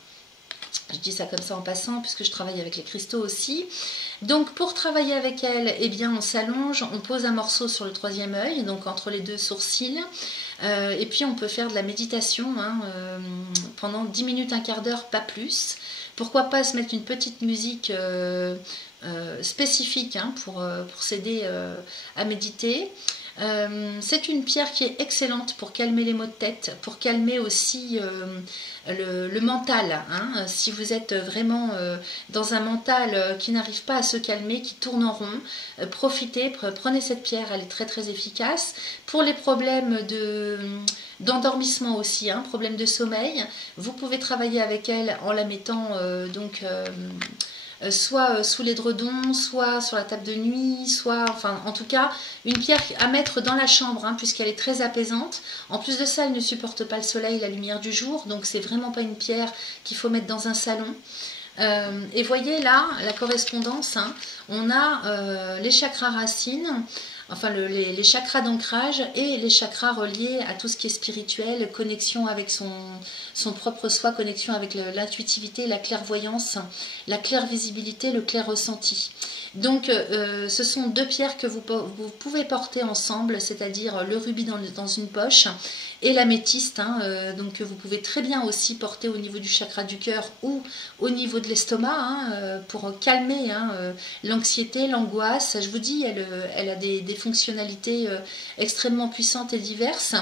Je dis ça comme ça en passant, puisque je travaille avec les cristaux aussi. Donc pour travailler avec elle, on s'allonge, on pose un morceau sur le 3e œil, donc entre les 2 sourcils. Et puis on peut faire de la méditation pendant 10 minutes, un quart d'heure, pas plus. Pourquoi pas se mettre une petite musique spécifique pour s'aider à méditer. C'est une pierre qui est excellente pour calmer les maux de tête, pour calmer aussi le mental. Si vous êtes vraiment dans un mental qui n'arrive pas à se calmer, qui tourne en rond, profitez, prenez cette pierre, elle est très très efficace. Pour les problèmes d'endormissement aussi, problèmes de sommeil, vous pouvez travailler avec elle en la mettant soit sous l'édredon, soit sur la table de nuit, soit, en tout cas, une pierre à mettre dans la chambre, puisqu'elle est très apaisante. En plus de ça, elle ne supporte pas le soleil, la lumière du jour, donc c'est vraiment pas une pierre qu'il faut mettre dans un salon. Et voyez là, la correspondance, on a les chakras racines, les chakras d'ancrage et les chakras reliés à tout ce qui est spirituel, connexion avec son propre soi, connexion avec l'intuitivité, la clairvoyance, la clairvisibilité, le clair ressenti. Donc ce sont 2 pierres que vous pouvez porter ensemble, c'est-à-dire le rubis dans une poche et l'améthyste, donc que vous pouvez très bien aussi porter au niveau du chakra du cœur ou au niveau de l'estomac pour calmer l'anxiété, l'angoisse. Je vous dis, elle a des fonctionnalités extrêmement puissantes et diverses.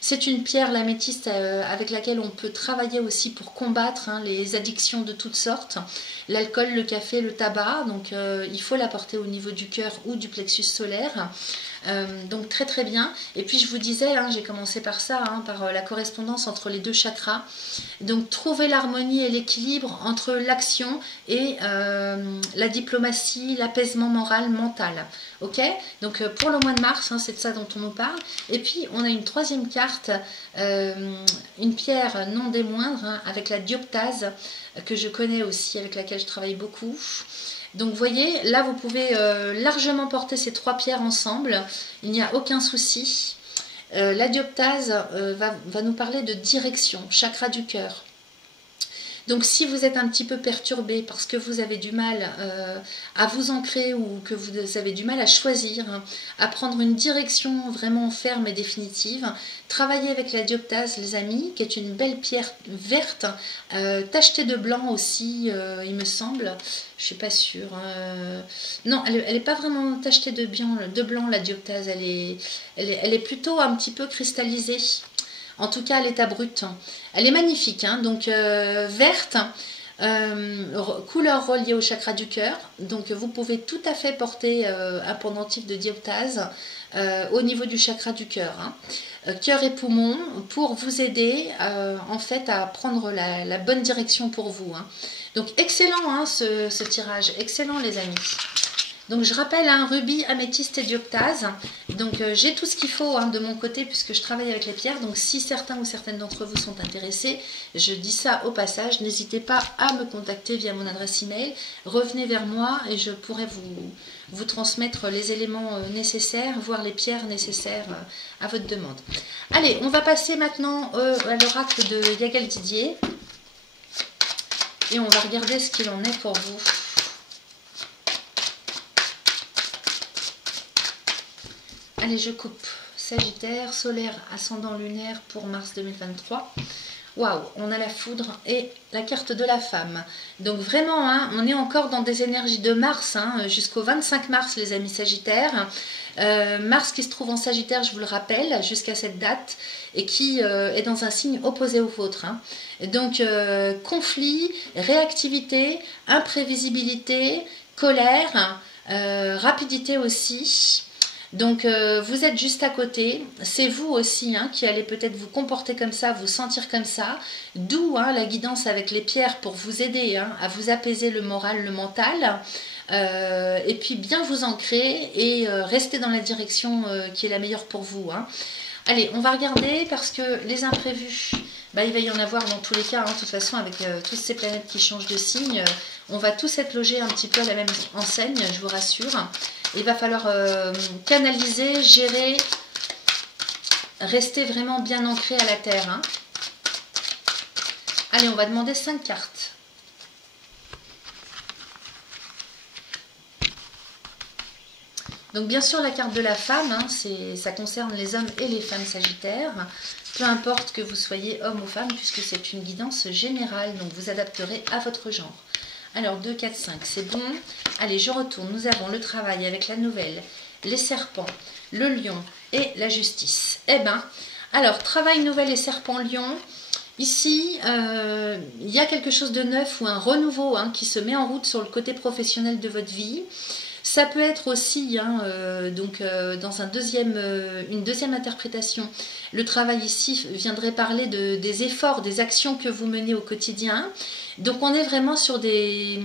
C'est une pierre, l'améthyste, avec laquelle on peut travailler aussi pour combattre les addictions de toutes sortes. L'alcool, le café, le tabac, donc il faut la porter au niveau du cœur ou du plexus solaire. Donc très très bien. Et puis je vous disais, hein, j'ai commencé par ça, hein, par la correspondance entre les deux chakras. Donc trouver l'harmonie et l'équilibre entre l'action et la diplomatie, l'apaisement moral, mental. Ok, donc pour le mois de mars, hein, c'est de ça dont on nous parle. Et puis on a une troisième carte, une pierre non des moindres, hein, avec la dioptase, que je connais aussi, avec laquelle je travaille beaucoup. Donc vous voyez, là vous pouvez largement porter ces trois pierres ensemble, il n'y a aucun souci. La dioptase va nous parler de direction, chakra du cœur. Donc si vous êtes un petit peu perturbé parce que vous avez du mal à vous ancrer ou que vous avez du mal à choisir, à prendre une direction vraiment ferme et définitive, travaillez avec la dioptase les amis, qui est une belle pierre verte, tachetée de blanc aussi il me semble, je suis pas sûre. Non, elle est pas vraiment tachetée de blanc la dioptase, elle est plutôt un petit peu cristallisée. En tout cas à l'état brut. Elle est magnifique, hein, donc verte, couleur reliée au chakra du cœur. Donc vous pouvez tout à fait porter un pendentif de dioptase au niveau du chakra du cœur. Hein. Cœur et poumon pour vous aider en fait à prendre la bonne direction pour vous. Hein. Donc excellent hein, ce tirage, excellent les amis. Donc je rappelle un rubis, améthyste et dioptase. Donc j'ai tout ce qu'il faut hein, de mon côté puisque je travaille avec les pierres. Donc si certains ou certaines d'entre vous sont intéressés, je dis ça au passage, n'hésitez pas à me contacter via mon adresse email. Revenez vers moi et je pourrai vous transmettre les éléments nécessaires, voire les pierres nécessaires à votre demande. Allez, on va passer maintenant à l'oracle de Yagal Didier. Et on va regarder ce qu'il en est pour vous. Allez, je coupe. Sagittaire, solaire, ascendant lunaire pour mars 2023. Waouh, on a la foudre et la carte de la femme. Donc vraiment, hein, on est encore dans des énergies de Mars, hein, jusqu'au 25 mars, les amis Sagittaires. Mars qui se trouve en Sagittaire, je vous le rappelle, jusqu'à cette date, et qui est dans un signe opposé au vôtre. Hein. Donc, conflit, réactivité, imprévisibilité, colère, rapidité aussi. Donc vous êtes juste à côté, c'est vous aussi hein, qui allez peut-être vous comporter comme ça, vous sentir comme ça, d'où hein, la guidance avec les pierres pour vous aider hein, à vous apaiser le moral, le mental, et puis bien vous ancrer et rester dans la direction qui est la meilleure pour vous. Hein. Allez, on va regarder parce que les imprévus, bah, il va y en avoir dans tous les cas, hein, de toute façon avec toutes ces planètes qui changent de signe, on va tous être logés un petit peu à la même enseigne, je vous rassure. Il va falloir canaliser, gérer, rester vraiment bien ancré à la terre. Hein. Allez, on va demander 5 cartes. Donc bien sûr la carte de la femme, hein, ça concerne les hommes et les femmes sagittaires. Peu importe que vous soyez homme ou femme, puisque c'est une guidance générale, donc vous adapterez à votre genre. Alors 2, 4, 5, c'est bon. Allez, je retourne. Nous avons le travail avec la nouvelle, les serpents, le lion et la justice. Eh bien, alors, travail, nouvelle et serpent, lion. Ici, il y a quelque chose de neuf ou un renouveau hein, qui se met en route sur le côté professionnel de votre vie. Ça peut être aussi, hein, dans une deuxième interprétation, le travail ici viendrait parler des efforts, des actions que vous menez au quotidien. Donc on est vraiment sur des...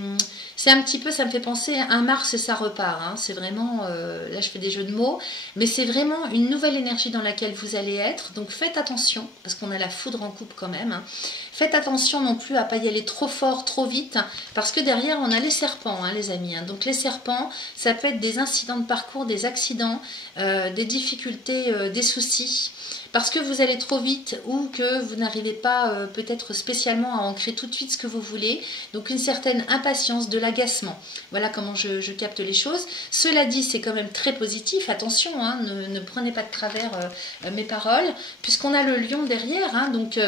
C'est un petit peu, ça me fait penser à un Mars et ça repart. Hein. C'est vraiment, là je fais des jeux de mots, mais c'est vraiment une nouvelle énergie dans laquelle vous allez être. Donc faites attention, parce qu'on a la foudre en coupe quand même. Hein. Faites attention non plus à ne pas y aller trop fort, trop vite, parce que derrière on a les serpents, hein, les amis. Hein. Donc les serpents, ça peut être des incidents de parcours, des accidents, des difficultés, des soucis. Parce que vous allez trop vite ou que vous n'arrivez pas peut-être spécialement à ancrer tout de suite ce que vous voulez. Donc une certaine impatience, de l'agacement. Voilà comment je capte les choses. Cela dit, c'est quand même très positif. Attention, hein, ne prenez pas de travers mes paroles, puisqu'on a le lion derrière. Hein, donc...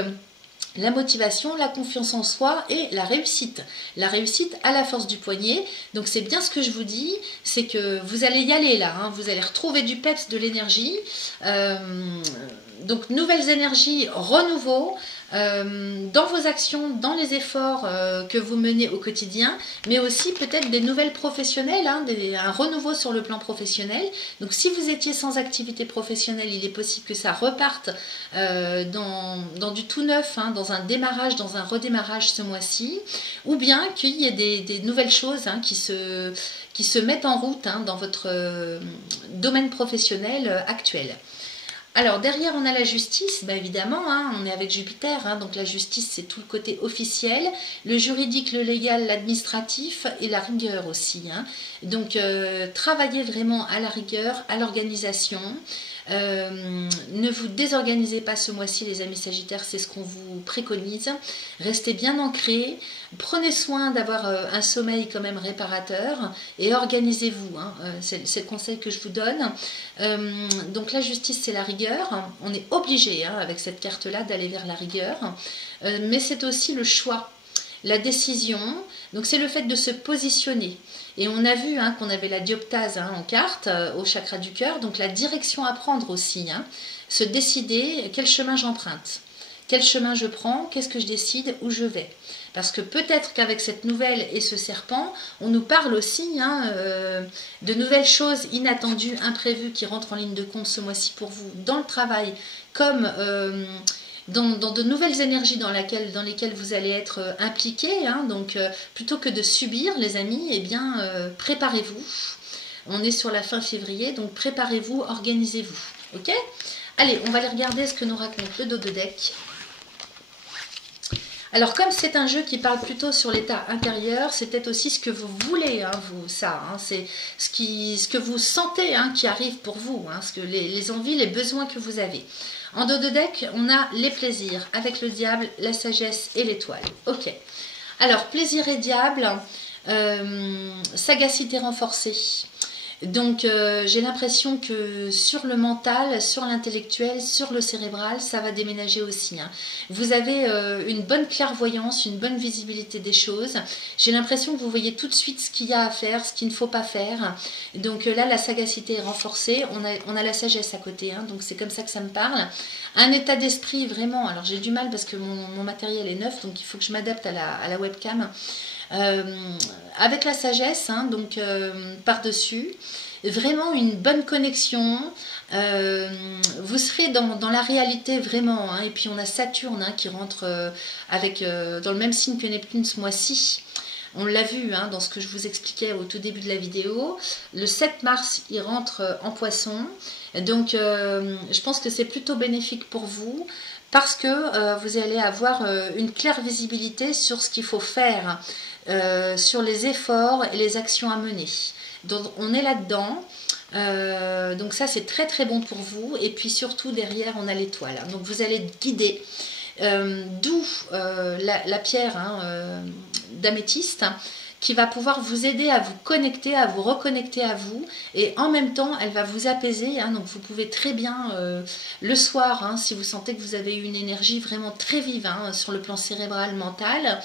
la motivation, la confiance en soi et la réussite. La réussite à la force du poignet. Donc c'est bien ce que je vous dis, c'est que vous allez y aller là. Hein, vous allez retrouver du peps, de l'énergie. Donc nouvelles énergies, renouveau. dans vos actions, dans les efforts que vous menez au quotidien, mais aussi peut-être des nouvelles professionnelles, hein, un renouveau sur le plan professionnel. Donc si vous étiez sans activité professionnelle, il est possible que ça reparte dans du tout neuf, hein, dans un démarrage, dans un redémarrage ce mois-ci, ou bien qu'il y ait des nouvelles choses, hein, qui se mettent en route, hein, dans votre domaine professionnel actuel. Alors derrière on a la justice, bah évidemment, hein, on est avec Jupiter, hein, donc la justice c'est tout le côté officiel, le juridique, le légal, l'administratif et la rigueur aussi, hein. Donc travaillez vraiment à la rigueur, à l'organisation. Ne vous désorganisez pas ce mois-ci les amis Sagittaires, c'est ce qu'on vous préconise. Restez bien ancrés, prenez soin d'avoir un sommeil quand même réparateur et organisez-vous, hein, c'est le conseil que je vous donne. Donc la justice c'est la rigueur, on est obligé, hein, avec cette carte là d'aller vers la rigueur, mais c'est aussi le choix, la décision, donc c'est le fait de se positionner. Et on a vu, hein, qu'on avait la dioptase, hein, en carte, au chakra du cœur, donc la direction à prendre aussi, hein, se décider quel chemin j'emprunte, quel chemin je prends, qu'est-ce que je décide, où je vais. Parce que peut-être qu'avec cette nouvelle et ce serpent, on nous parle aussi, hein, de nouvelles choses inattendues, imprévues qui rentrent en ligne de compte ce mois-ci pour vous, dans le travail, comme dans de nouvelles énergies dans lesquelles vous allez être impliqués, hein. Donc plutôt que de subir les amis, eh bien préparez-vous. On est sur la fin février, donc préparez-vous, organisez-vous. Ok? Allez, on va aller regarder ce que nous raconte le dos de deck. Alors comme c'est un jeu qui parle plutôt sur l'état intérieur, c'est peut-être aussi ce que vous voulez, hein, hein, c'est ce que vous sentez, hein, qui arrive pour vous, hein, ce que les envies, les besoins que vous avez. En dos de deck, on a les plaisirs avec le diable, la sagesse et l'étoile. Ok. Alors, plaisir et diable, sagacité renforcée. Donc, j'ai l'impression que sur le mental, sur l'intellectuel, sur le cérébral, ça va déménager aussi, hein. Vous avez une bonne clairvoyance, une bonne visibilité des choses. J'ai l'impression que vous voyez tout de suite ce qu'il y a à faire, ce qu'il ne faut pas faire. Donc là, la sagacité est renforcée. On a la sagesse à côté, hein, donc c'est comme ça que ça me parle. Un état d'esprit vraiment... Alors, j'ai du mal parce que mon matériel est neuf, donc il faut que je m'adapte à la webcam. Avec la sagesse, hein, donc par-dessus, vraiment une bonne connexion, vous serez dans la réalité vraiment, hein. Et puis on a Saturne, hein, qui rentre dans le même signe que Neptune ce mois-ci. On l'a vu, hein, dans ce que je vous expliquais au tout début de la vidéo. Le 7 mars, il rentre en Poisson. Donc je pense que c'est plutôt bénéfique pour vous, parce que vous allez avoir une claire visibilité sur ce qu'il faut faire, sur les efforts et les actions à mener. Donc on est là-dedans, donc ça c'est très très bon pour vous. Et puis surtout derrière on a l'étoile, donc vous allez être guidé, d'où la pierre, hein, d'améthyste, qui va pouvoir vous aider à vous connecter, à vous reconnecter à vous, et en même temps elle va vous apaiser, hein. Donc vous pouvez très bien le soir, hein, si vous sentez que vous avez eu une énergie vraiment très vive, hein, sur le plan cérébral, mental,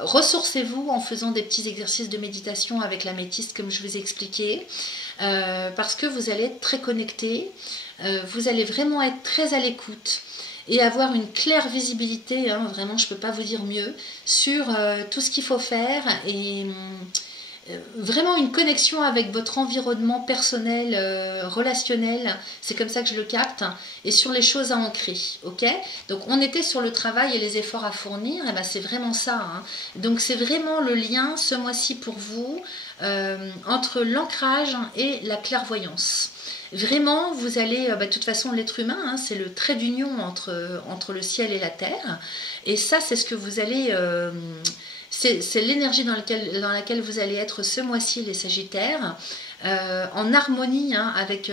ressourcez-vous en faisant des petits exercices de méditation avec l'améthyste comme je vous ai expliqué, parce que vous allez être très connecté, vous allez vraiment être très à l'écoute et avoir une claire visibilité, hein, vraiment je ne peux pas vous dire mieux, sur tout ce qu'il faut faire, et vraiment une connexion avec votre environnement personnel, relationnel, c'est comme ça que je le capte, et sur les choses à ancrer, ok? Donc on était sur le travail et les efforts à fournir, et ben c'est vraiment ça, hein. Donc c'est vraiment le lien ce mois-ci pour vous, entre l'ancrage et la clairvoyance. Vraiment, vous allez, de toute façon, l'être humain, hein, c'est le trait d'union entre le ciel et la terre. Et ça, c'est ce que vous allez... c'est l'énergie dans laquelle vous allez être ce mois-ci, les Sagittaires, en harmonie, hein, avec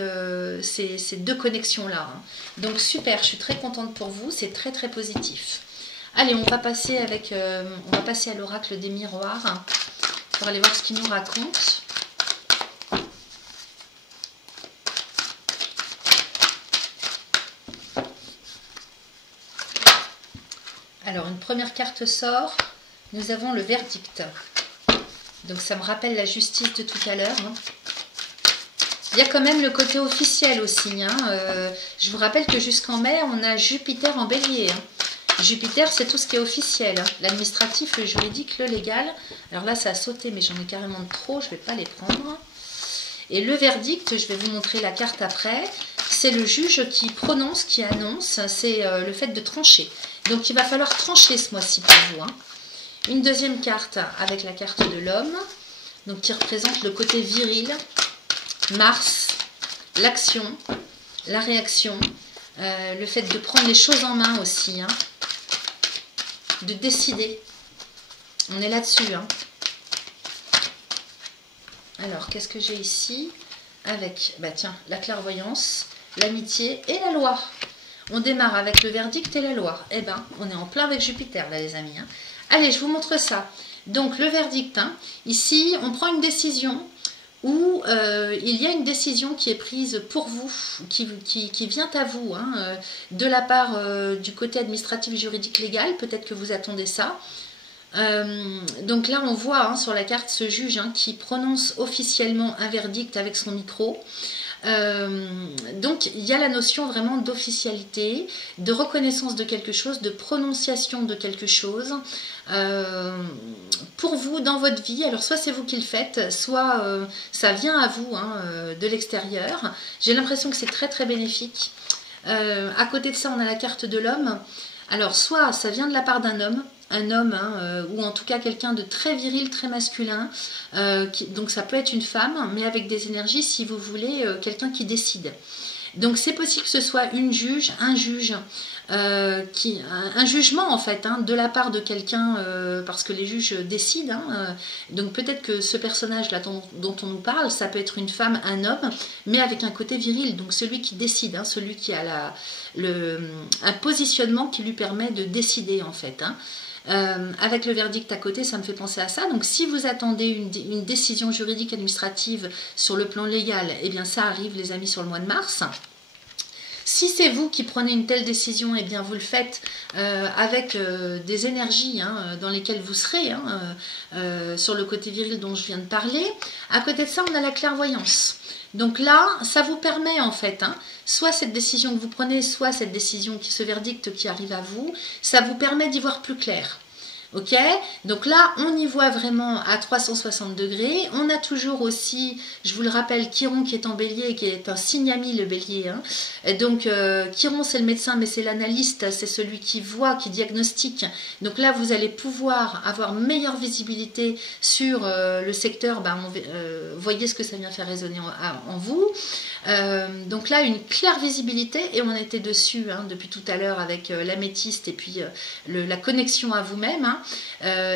ces deux connexions-là, hein. Donc super, je suis très contente pour vous, c'est très très positif. Allez, on va passer à l'oracle des miroirs, hein, pour aller voir ce qu'il nous raconte. Alors, une première carte sort, nous avons le verdict. Donc, ça me rappelle la justice de tout à l'heure, hein. Il y a quand même le côté officiel aussi. Hein. Je vous rappelle que jusqu'en mai, on a Jupiter en bélier. Hein. Jupiter, c'est tout ce qui est officiel. Hein. L'administratif, le juridique, le légal. Alors là, ça a sauté, mais j'en ai carrément trop. Je ne vais pas les prendre. Et le verdict, je vais vous montrer la carte après. C'est le juge qui prononce, qui annonce. C'est le fait de trancher. Donc, il va falloir trancher ce mois-ci pour vous. Hein. Une deuxième carte avec la carte de l'homme. Donc, qui représente le côté viril. Mars, l'action, la réaction, le fait de prendre les choses en main aussi, hein, de décider. On est là-dessus. Hein. Alors, qu'est-ce que j'ai ici? Avec, bah tiens, la clairvoyance, l'amitié et la loi. On démarre avec le verdict et la loi. Eh ben, on est en plein avec Jupiter, là, les amis. Hein. Allez, je vous montre ça. Donc, le verdict, hein, ici, on prend une décision où il y a une décision qui est prise pour vous, qui vient à vous, hein, de la part du côté administratif, juridique, légal. Peut-être que vous attendez ça. Donc là, on voit hein, sur la carte ce juge hein, qui prononce officiellement un verdict avec son micro. Donc il y a la notion vraiment d'officialité, de reconnaissance de quelque chose, de prononciation de quelque chose pour vous dans votre vie. Alors soit c'est vous qui le faites, soit ça vient à vous hein, de l'extérieur. J'ai l'impression que c'est très très bénéfique. À côté de ça, on a la carte de l'homme. Alors soit ça vient de la part d'un homme, hein, ou en tout cas quelqu'un de très viril, très masculin, donc ça peut être une femme, mais avec des énergies, si vous voulez, quelqu'un qui décide. Donc c'est possible que ce soit un juge, un jugement en fait, hein, de la part de quelqu'un, parce que les juges décident, hein, donc peut-être que ce personnage-là dont on nous parle, ça peut être une femme, un homme, mais avec un côté viril, donc celui qui décide, hein, celui qui a un positionnement qui lui permet de décider en fait, hein. Avec le verdict à côté, ça me fait penser à ça. Donc si vous attendez une décision juridique administrative sur le plan légal, eh bien ça arrive les amis sur le mois de mars. Si c'est vous qui prenez une telle décision, eh bien vous le faites avec des énergies hein, dans lesquelles vous serez, hein, sur le côté viril dont je viens de parler. À côté de ça, on a la clairvoyance. Donc là, ça vous permet en fait, hein, soit cette décision que vous prenez, soit cette décision, ce verdict qui arrive à vous, ça vous permet d'y voir plus clair. Ok, donc là, on y voit vraiment à 360 degrés. On a toujours aussi, je vous le rappelle, Chiron qui est en bélier, qui est un signe ami, le bélier. Hein. Donc, Chiron, c'est le médecin, mais c'est l'analyste, c'est celui qui voit, qui diagnostique. Donc là, vous allez pouvoir avoir meilleure visibilité sur le secteur. Ben, voyez ce que ça vient faire résonner en vous. Donc là, une claire visibilité, et on était dessus hein, depuis tout à l'heure avec l'améthyste et puis la connexion à vous-même. Hein.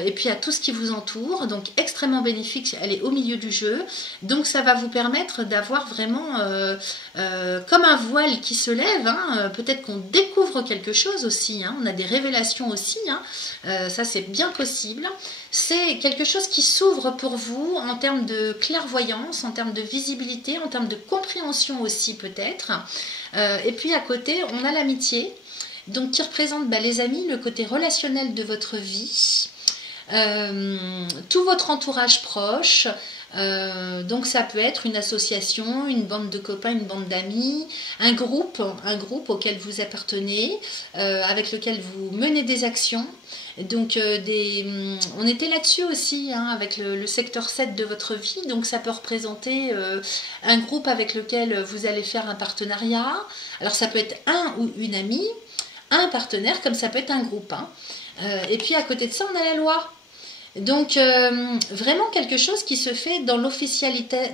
Et puis à tout ce qui vous entoure, donc extrêmement bénéfique, elle est au milieu du jeu, donc ça va vous permettre d'avoir vraiment comme un voile qui se lève, hein, peut-être qu'on découvre quelque chose aussi, hein, on a des révélations aussi, hein, ça c'est bien possible, c'est quelque chose qui s'ouvre pour vous en termes de clairvoyance, en termes de visibilité, en termes de compréhension aussi peut-être, et puis à côté on a l'amitié. Donc qui représente les amis, le côté relationnel de votre vie, tout votre entourage proche, donc ça peut être une association, une bande de copains, une bande d'amis, un groupe auquel vous appartenez, avec lequel vous menez des actions. Donc on était là-dessus aussi hein, avec le secteur 7 de votre vie, donc ça peut représenter un groupe avec lequel vous allez faire un partenariat. Alors ça peut être un ou une amie, un partenaire, comme ça peut être un groupe. Hein. Et puis à côté de ça, on a la loi. Donc vraiment quelque chose qui se fait dans l'officialité.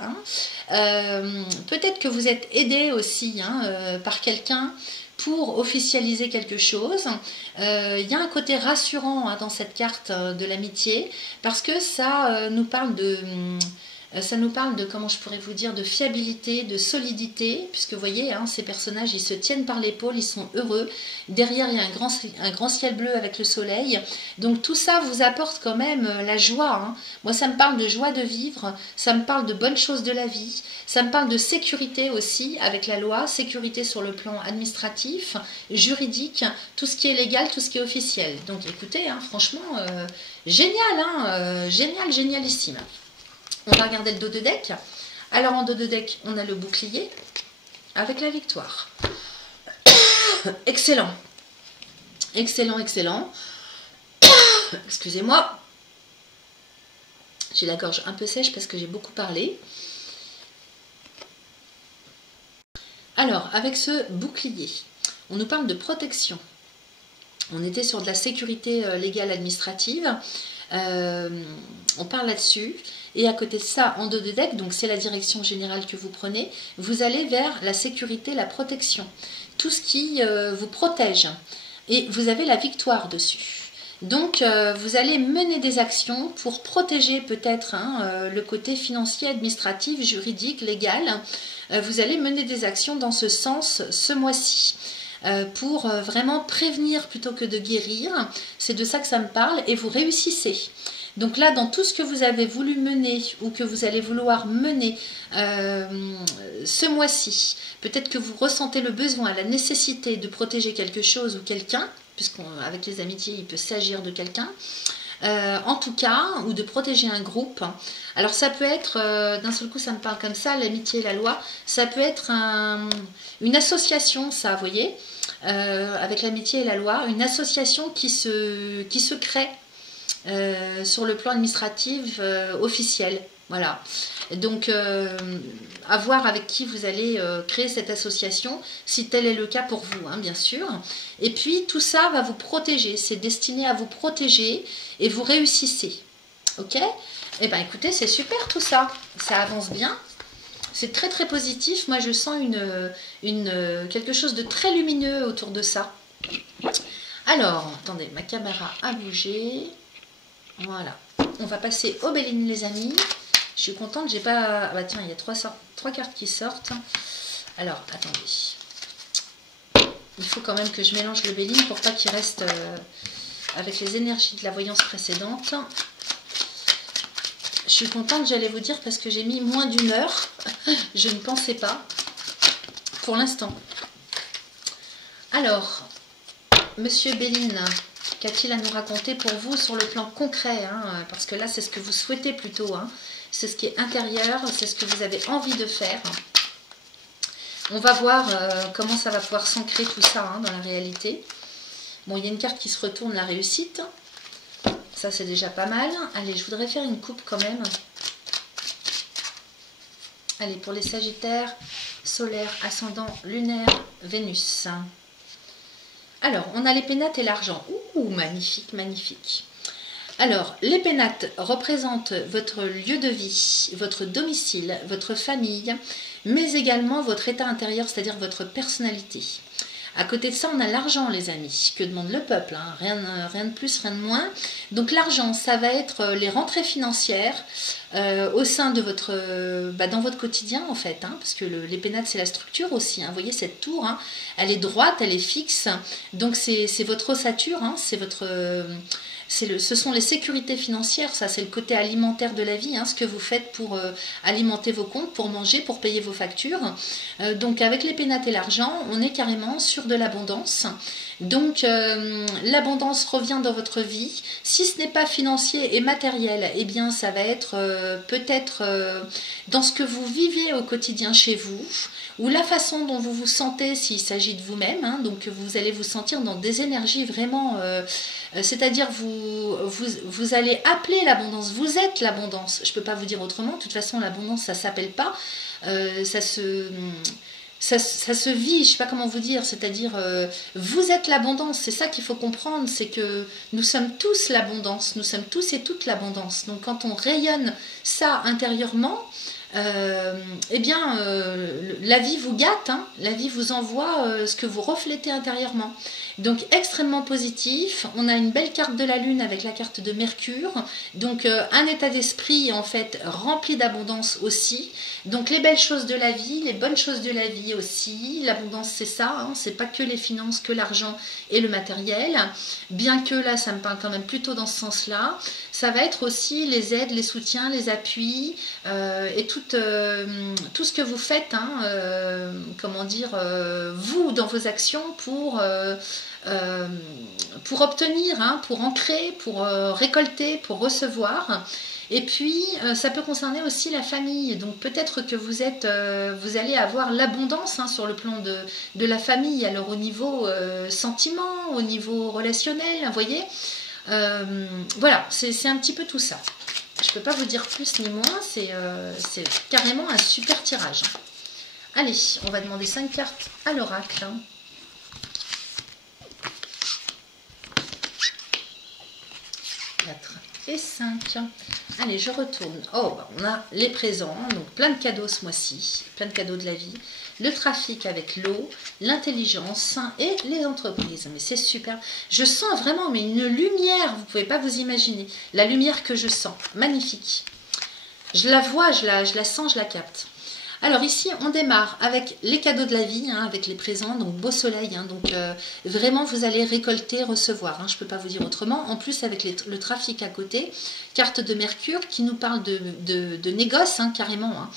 Hein. Peut-être que vous êtes aidé aussi hein, par quelqu'un pour officialiser quelque chose. Il y a un côté rassurant hein, dans cette carte de l'amitié parce que ça nous parle de... Ça nous parle de, comment je pourrais vous dire, de fiabilité, de solidité, puisque vous voyez, hein, ces personnages, ils se tiennent par l'épaule, ils sont heureux. Derrière, il y a un grand ciel bleu avec le soleil. Donc tout ça vous apporte quand même la joie. Hein. Moi, ça me parle de joie de vivre, ça me parle de bonnes choses de la vie, ça me parle de sécurité aussi avec la loi, sécurité sur le plan administratif, juridique, tout ce qui est légal, tout ce qui est officiel. Donc écoutez, hein, franchement, génial, hein, génial, génialissime. On va regarder le dos de deck. Alors en dos de deck, on a le bouclier avec la victoire. Excellent. Excellent, excellent. Excusez-moi. J'ai la gorge un peu sèche parce que j'ai beaucoup parlé. Alors, avec ce bouclier, on nous parle de protection. On était sur de la sécurité légale administrative. On parle là-dessus. Et à côté de ça, en dos de deck, donc c'est la direction générale que vous prenez, vous allez vers la sécurité, la protection. Tout ce qui vous protège. Et vous avez la victoire dessus. Donc, vous allez mener des actions pour protéger peut-être le côté financier, administratif, juridique, légal. Vous allez mener des actions dans ce sens ce mois-ci. Pour vraiment prévenir plutôt que de guérir. C'est de ça que ça me parle et vous réussissez. Donc là, dans tout ce que vous avez voulu mener ou que vous allez vouloir mener ce mois-ci, peut-être que vous ressentez le besoin, la nécessité de protéger quelque chose ou quelqu'un, puisqu'avec les amitiés, il peut s'agir de quelqu'un, en tout cas, ou de protéger un groupe. Alors ça peut être, d'un seul coup ça me parle comme ça, l'amitié et la loi, ça peut être une association, ça, vous voyez, avec l'amitié et la loi, une association qui se crée sur le plan administratif officiel. Voilà. Donc, à voir avec qui vous allez créer cette association, si tel est le cas pour vous, hein, bien sûr. Et puis, tout ça va vous protéger. C'est destiné à vous protéger et vous réussissez. Ok? Eh bien, écoutez, c'est super tout ça. Ça avance bien. C'est très, très positif. Moi, je sens quelque chose de très lumineux autour de ça. Alors, attendez, ma caméra a bougé. Voilà. On va passer au Béline, les amis. Je suis contente, j'ai pas... Ah bah tiens, il y a trois cartes qui sortent. Alors, attendez. Il faut quand même que je mélange le Béline pour pas qu'il reste avec les énergies de la voyance précédente. Je suis contente, j'allais vous dire, parce que j'ai mis moins d'1 heure. Je ne pensais pas. Pour l'instant. Alors, Monsieur Béline, qu'a-t-il à nous raconter pour vous sur le plan concret, hein, parce que là, c'est ce que vous souhaitez plutôt. Hein. C'est ce qui est intérieur, c'est ce que vous avez envie de faire. On va voir comment ça va pouvoir s'ancrer tout ça hein, dans la réalité. Bon, il y a une carte qui se retourne, la réussite. Ça, c'est déjà pas mal. Allez, je voudrais faire une coupe quand même. Allez, pour les Sagittaires, solaire, ascendant, lunaire, Vénus. Alors, on a les pénates et l'argent. Ouh, magnifique, magnifique. Alors, les pénates représentent votre lieu de vie, votre domicile, votre famille, mais également votre état intérieur, c'est-à-dire votre personnalité. À côté de ça, on a l'argent, les amis. Que demande le peuple hein? Rien de plus, rien de moins. Donc l'argent, ça va être les rentrées financières au sein de votre, dans votre quotidien en fait. Hein, parce que les pénates, c'est la structure aussi. Hein, vous voyez cette tour, hein, elle est droite, elle est fixe. Donc c'est votre ossature, hein, c'est votre... ce sont les sécurités financières, ça c'est le côté alimentaire de la vie, hein, ce que vous faites pour alimenter vos comptes, pour manger, pour payer vos factures. Donc avec les pénates et l'argent, on est carrément sur de l'abondance. Donc l'abondance revient dans votre vie. Si ce n'est pas financier et matériel, eh bien ça va être peut-être dans ce que vous vivez au quotidien chez vous, ou la façon dont vous vous sentez s'il s'agit de vous-même. Hein, donc vous allez vous sentir dans des énergies vraiment... c'est-à-dire vous allez appeler l'abondance, vous êtes l'abondance. Je ne peux pas vous dire autrement, de toute façon l'abondance ça ne s'appelle pas, ça se vit, je ne sais pas comment vous dire, c'est-à-dire vous êtes l'abondance, c'est ça qu'il faut comprendre, c'est que nous sommes tous l'abondance, nous sommes tous et toutes l'abondance. Donc quand on rayonne ça intérieurement, eh bien la vie vous gâte, hein, la vie vous envoie ce que vous reflétez intérieurement. Donc extrêmement positif, on a une belle carte de la lune avec la carte de Mercure, donc un état d'esprit en fait rempli d'abondance aussi. Donc les belles choses de la vie, les bonnes choses de la vie aussi, l'abondance c'est ça, hein, c'est pas que les finances, que l'argent et le matériel, bien que là ça me parle quand même plutôt dans ce sens là. Ça va être aussi les aides, les soutiens, les appuis et tout ce que vous faites, hein, comment dire, vous dans vos actions pour obtenir, hein, pour ancrer, pour récolter, pour recevoir. Et puis, ça peut concerner aussi la famille. Donc, peut-être que vous allez avoir l'abondance hein, sur le plan de la famille. Alors, au niveau sentiment, au niveau relationnel, vous voyez. Voilà, c'est un petit peu tout ça. Je ne peux pas vous dire plus ni moins. C'est carrément un super tirage. Allez, on va demander 5 cartes à l'oracle. 4 et 5. Allez, je retourne. Oh, bah, on a les présents, donc plein de cadeaux ce mois-ci, plein de cadeaux de la vie. Le trafic avec l'eau, l'intelligence et les entreprises. Mais c'est super. Je sens vraiment mais une lumière, vous ne pouvez pas vous imaginer. La lumière que je sens, magnifique. Je la vois, je la sens, je la capte. Alors ici, on démarre avec les cadeaux de la vie, hein, avec les présents, donc beau soleil, hein, donc vraiment vous allez récolter, recevoir, hein, je ne peux pas vous dire autrement. En plus avec le trafic à côté, carte de Mercure qui nous parle de négoce, hein, carrément. Hein.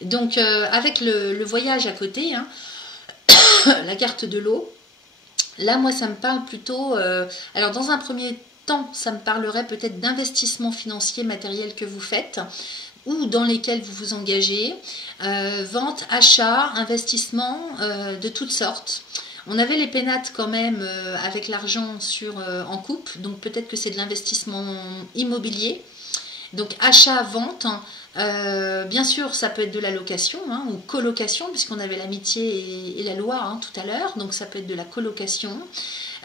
Donc avec le voyage à côté, hein, la carte de l'eau, là moi ça me parle plutôt, alors dans un premier temps, ça me parlerait peut-être d'investissement financier matériel que vous faites, ou dans lesquels vous vous engagez, vente, achat, investissement de toutes sortes. On avait les pénates quand même avec l'argent en couple, donc peut-être que c'est de l'investissement immobilier. Donc achat, vente, bien sûr ça peut être de la location hein, ou colocation, puisqu'on avait l'amitié et la loi hein, tout à l'heure, donc ça peut être de la colocation.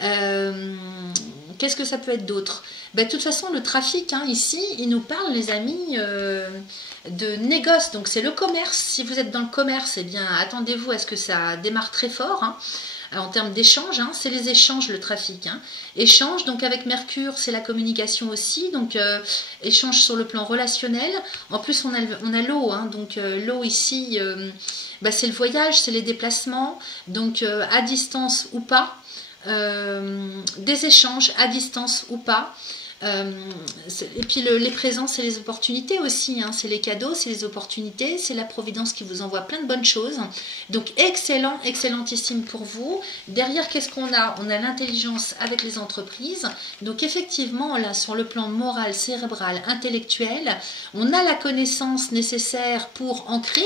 Qu'est-ce que ça peut être d'autre? Ben, de toute façon, le trafic, hein, ici, il nous parle, les amis, de négoce. Donc, c'est le commerce. Si vous êtes dans le commerce, eh bien, attendez-vous à ce que ça démarre très fort. Hein, en termes d'échanges, hein, c'est les échanges, le trafic. Hein. Échange, donc avec Mercure, c'est la communication aussi. Donc, échange sur le plan relationnel. En plus, on a l'eau. Hein, donc, l'eau ici, ben, c'est le voyage, c'est les déplacements. Donc, à distance ou pas. Des échanges à distance ou pas. Et puis les présents, c'est les opportunités aussi, hein. C'est les cadeaux, c'est les opportunités, c'est la providence qui vous envoie plein de bonnes choses. Donc excellent, excellentissime pour vous. Derrière, qu'est-ce qu'on a? On a l'intelligence avec les entreprises. Donc effectivement, là, sur le plan moral, cérébral, intellectuel, on a la connaissance nécessaire pour ancrer.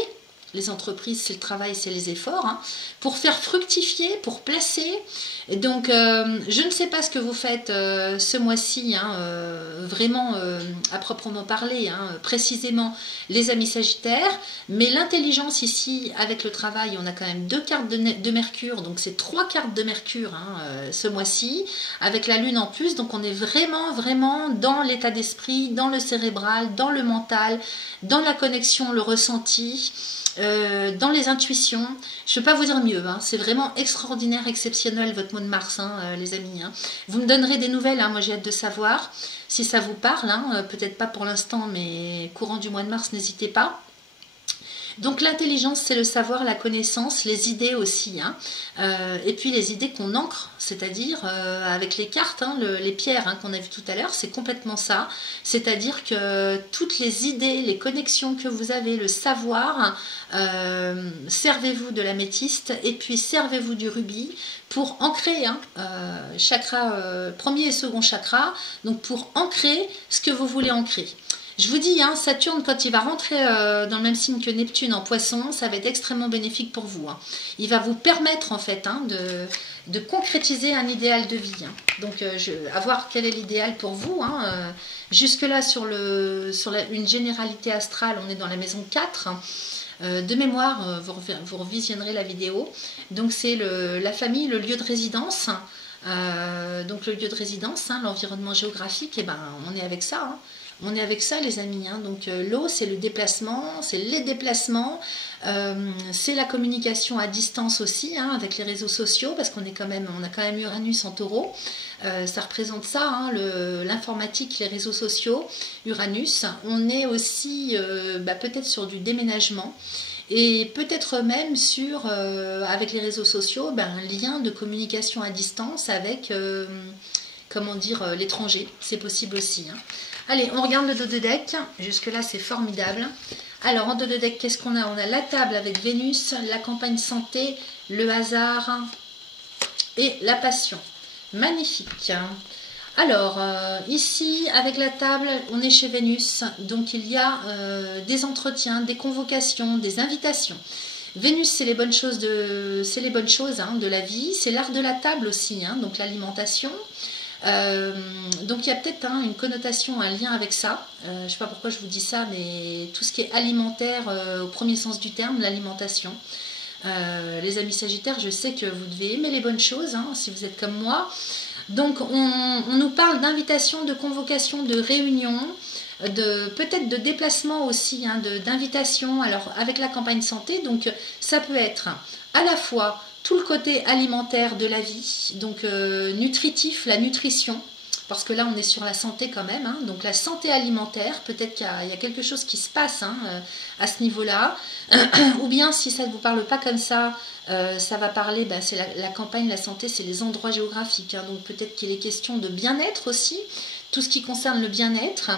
Les entreprises, c'est le travail, c'est les efforts, hein, pour faire fructifier, pour placer. Et donc, je ne sais pas ce que vous faites ce mois-ci, hein, vraiment à proprement parler, hein, précisément les amis sagittaires, mais l'intelligence ici, avec le travail, on a quand même 2 cartes de Mercure, donc c'est 3 cartes de Mercure hein, ce mois-ci, avec la Lune en plus, donc on est vraiment, vraiment dans l'état d'esprit, dans le cérébral, dans le mental, dans la connexion, le ressenti, dans les intuitions. Je ne peux pas vous dire mieux, hein. C'est vraiment extraordinaire, exceptionnel votre mois de mars, hein, les amis. Hein. Vous me donnerez des nouvelles, hein. Moi j'ai hâte de savoir si ça vous parle, hein. Peut-être pas pour l'instant, mais courant du mois de mars, n'hésitez pas. Donc l'intelligence, c'est le savoir, la connaissance, les idées aussi, hein. Et puis les idées qu'on ancre, c'est-à-dire avec les cartes, hein, les pierres hein, qu'on a vues tout à l'heure, c'est complètement ça. C'est-à-dire que toutes les idées, les connexions que vous avez, le savoir, servez-vous de l'améthyste et puis servez-vous du rubis pour ancrer, hein, chakra, premier et second chakra, donc pour ancrer ce que vous voulez ancrer. Je vous dis, hein, Saturne, quand il va rentrer dans le même signe que Neptune en Poisson, ça va être extrêmement bénéfique pour vous. Hein. Il va vous permettre, en fait, hein, de concrétiser un idéal de vie. Hein. Donc, à voir quel est l'idéal pour vous. Hein. Jusque-là, sur une généralité astrale, on est dans la maison 4. De mémoire, vous revisionnerez la vidéo. Donc, c'est la famille, le lieu de résidence. Donc, le lieu de résidence, hein, l'environnement géographique, et ben, on est avec ça. Hein. On est avec ça les amis, hein. Donc l'eau c'est le déplacement, c'est les déplacements, c'est la communication à distance aussi, hein, avec les réseaux sociaux, parce qu'on a quand même Uranus en Taureau, ça représente ça, hein, l'informatique, les réseaux sociaux, Uranus. On est aussi peut-être sur du déménagement, et peut-être même sur, avec les réseaux sociaux, un lien de communication à distance avec, comment dire, l'étranger, c'est possible aussi, hein. Allez, on regarde le dos de deck. Jusque-là, c'est formidable. Alors, en dos de deck, qu'est-ce qu'on a? On a la table avec Vénus, la campagne santé, le hasard et la passion. Magnifique. Alors, ici, avec la table, on est chez Vénus, donc il y a des entretiens, des convocations, des invitations. Vénus, c'est les bonnes choses de la vie, c'est l'art de la table aussi, hein, donc l'alimentation. Donc il y a peut-être une connotation, un lien avec ça. Je ne sais pas pourquoi je vous dis ça, mais tout ce qui est alimentaire, au premier sens du terme, l'alimentation. Les amis Sagittaires, je sais que vous devez aimer les bonnes choses, hein, si vous êtes comme moi. Donc on nous parle d'invitation, de convocation, de réunion, peut-être de déplacement aussi, hein, d'invitation, alors avec la campagne santé. Donc ça peut être à la fois tout le côté alimentaire de la vie, donc nutritif, la nutrition, parce que là on est sur la santé quand même, hein, donc la santé alimentaire, peut-être qu'il y a quelque chose qui se passe, hein, à ce niveau-là, ou bien si ça ne vous parle pas comme ça va parler, c'est la campagne, la santé, c'est les endroits géographiques, hein, donc peut-être qu'il est question de bien-être aussi, tout ce qui concerne le bien-être.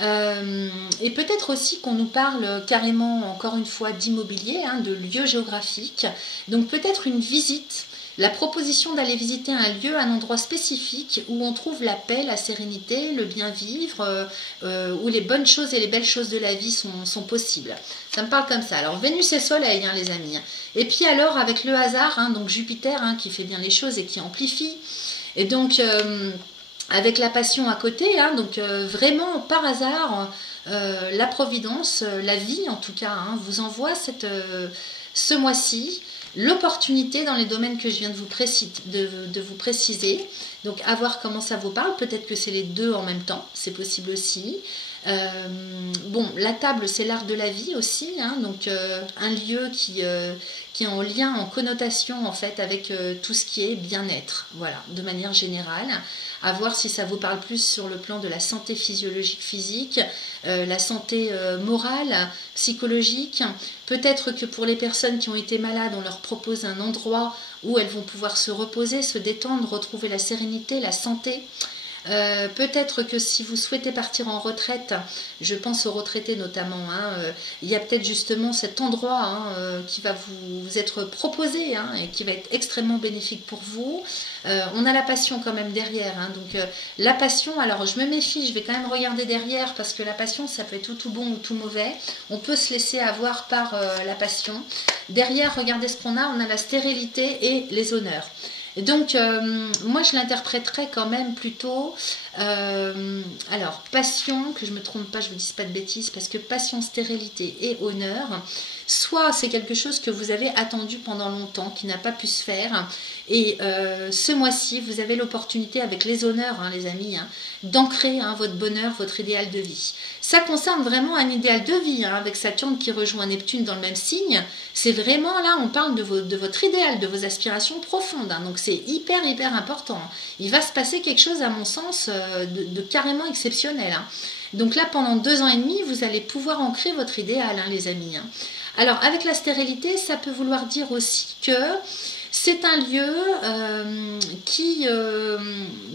Et peut-être aussi qu'on nous parle carrément, encore une fois, d'immobilier, hein, de lieux géographiques. Donc peut-être une visite, la proposition d'aller visiter un lieu, un endroit spécifique où on trouve la paix, la sérénité, le bien-vivre, où les bonnes choses et les belles choses de la vie sont possibles. Ça me parle comme ça. Alors Vénus et Soleil, hein, les amis. Et puis alors avec le hasard, hein, donc Jupiter, hein, qui fait bien les choses et qui amplifie. Et donc avec la passion à côté, hein, donc vraiment par hasard, la providence, la vie en tout cas, hein, vous envoie ce mois-ci l'opportunité dans les domaines que je viens de vous préciser. Donc à voir comment ça vous parle, peut-être que c'est les deux en même temps, c'est possible aussi. Bon, la table, c'est l'art de la vie aussi, hein, donc un lieu qui est en lien, en connotation en fait avec tout ce qui est bien-être, voilà, de manière générale. À voir si ça vous parle plus sur le plan de la santé physiologique, physique, la santé morale, psychologique. Peut-être que pour les personnes qui ont été malades, on leur propose un endroit où elles vont pouvoir se reposer, se détendre, retrouver la sérénité, la santé. Peut-être que si vous souhaitez partir en retraite, je pense aux retraités notamment, hein, il y a peut-être justement cet endroit, hein, qui va vous être proposé, hein, et qui va être extrêmement bénéfique pour vous. On a la passion quand même derrière, hein, donc la passion, alors je me méfie, je vais quand même regarder derrière parce que la passion ça peut être tout bon ou tout mauvais, on peut se laisser avoir par la passion. Derrière, regardez ce qu'on a, on a la stérilité et les honneurs. Donc, moi, je l'interpréterais quand même plutôt, alors, passion, que je ne me trompe pas, je ne vous dis pas de bêtises, parce que passion, stérilité et honneur, soit c'est quelque chose que vous avez attendu pendant longtemps, qui n'a pas pu se faire, et ce mois-ci, vous avez l'opportunité, avec les honneurs, hein, les amis, hein, d'ancrer, hein, votre bonheur, votre idéal de vie. Ça concerne vraiment un idéal de vie, hein, avec Saturne qui rejoint Neptune dans le même signe. C'est vraiment là, on parle de votre idéal, de vos aspirations profondes. Hein, donc c'est hyper, hyper important. Il va se passer quelque chose, à mon sens, de carrément exceptionnel. Hein. Donc là, pendant 2 ans et demi, vous allez pouvoir ancrer votre idéal, hein, les amis. Hein. Alors, avec la stérilité, ça peut vouloir dire aussi que c'est un lieu qui,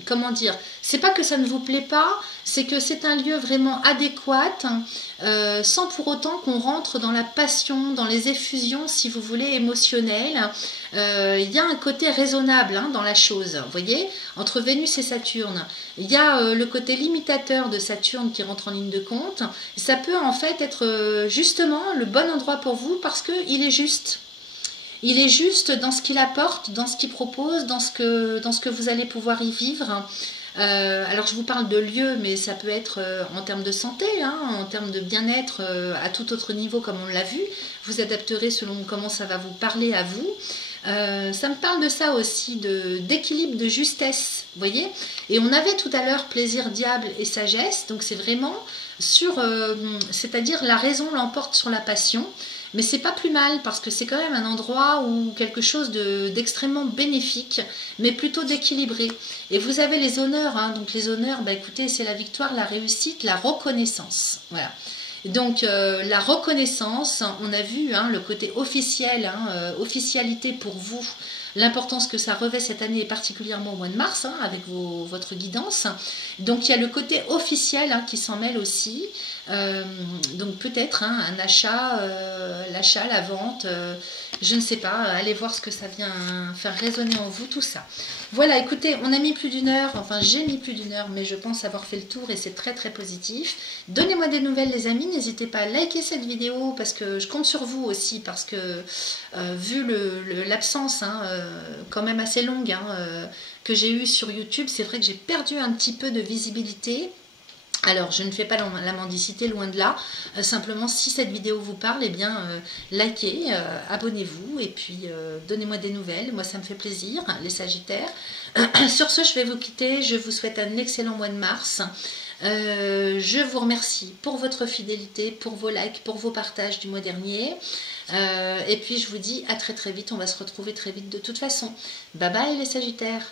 comment dire, c'est pas que ça ne vous plaît pas, c'est que c'est un lieu vraiment adéquat, sans pour autant qu'on rentre dans la passion, dans les effusions, si vous voulez, émotionnelles. Il y a un côté raisonnable, hein, dans la chose, vous voyez, entre Vénus et Saturne. Il y a le côté limitateur de Saturne qui rentre en ligne de compte. Ça peut en fait être justement le bon endroit pour vous parce qu'il est juste. Il est juste dans ce qu'il apporte, dans ce qu'il propose, dans ce que vous allez pouvoir y vivre. Alors je vous parle de lieu, mais ça peut être en termes de santé, hein, en termes de bien-être, à tout autre niveau comme on l'a vu. Vous adapterez selon comment ça va vous parler à vous. Ça me parle de ça aussi, d'équilibre, de justesse, vous voyez. Et on avait tout à l'heure plaisir, diable et sagesse, donc c'est vraiment c'est-à-dire la raison l'emporte sur la passion. Mais c'est pas plus mal parce que c'est quand même un endroit où quelque chose d'extrêmement bénéfique, mais plutôt d'équilibré. Et vous avez les honneurs, hein, donc les honneurs, écoutez, c'est la victoire, la réussite, la reconnaissance. Voilà. Donc la reconnaissance, on a vu, hein, le côté officiel, hein, officialité pour vous, l'importance que ça revêt cette année, et particulièrement au mois de mars, hein, avec votre guidance. Donc il y a le côté officiel, hein, qui s'en mêle aussi. Donc peut-être, hein, un achat, l'achat, la vente, Je ne sais pas, allez voir ce que ça vient faire résonner en vous, tout ça. Voilà, écoutez, on a mis plus d'une heure, enfin j'ai mis plus d'une heure, mais je pense avoir fait le tour et c'est très très positif. Donnez-moi des nouvelles les amis, n'hésitez pas à liker cette vidéo parce que je compte sur vous aussi, parce que vu l'absence quand même assez longue que j'ai eue sur YouTube, c'est vrai que j'ai perdu un petit peu de visibilité. Alors, je ne fais pas la mendicité, loin de là. Simplement, si cette vidéo vous parle, eh bien, likez, abonnez-vous et puis donnez-moi des nouvelles. Moi, ça me fait plaisir, les Sagittaires. Sur ce, je vais vous quitter. Je vous souhaite un excellent mois de mars. Je vous remercie pour votre fidélité, pour vos likes, pour vos partages du mois dernier. Et puis, je vous dis à très très vite. On va se retrouver très vite de toute façon. Bye bye les Sagittaires.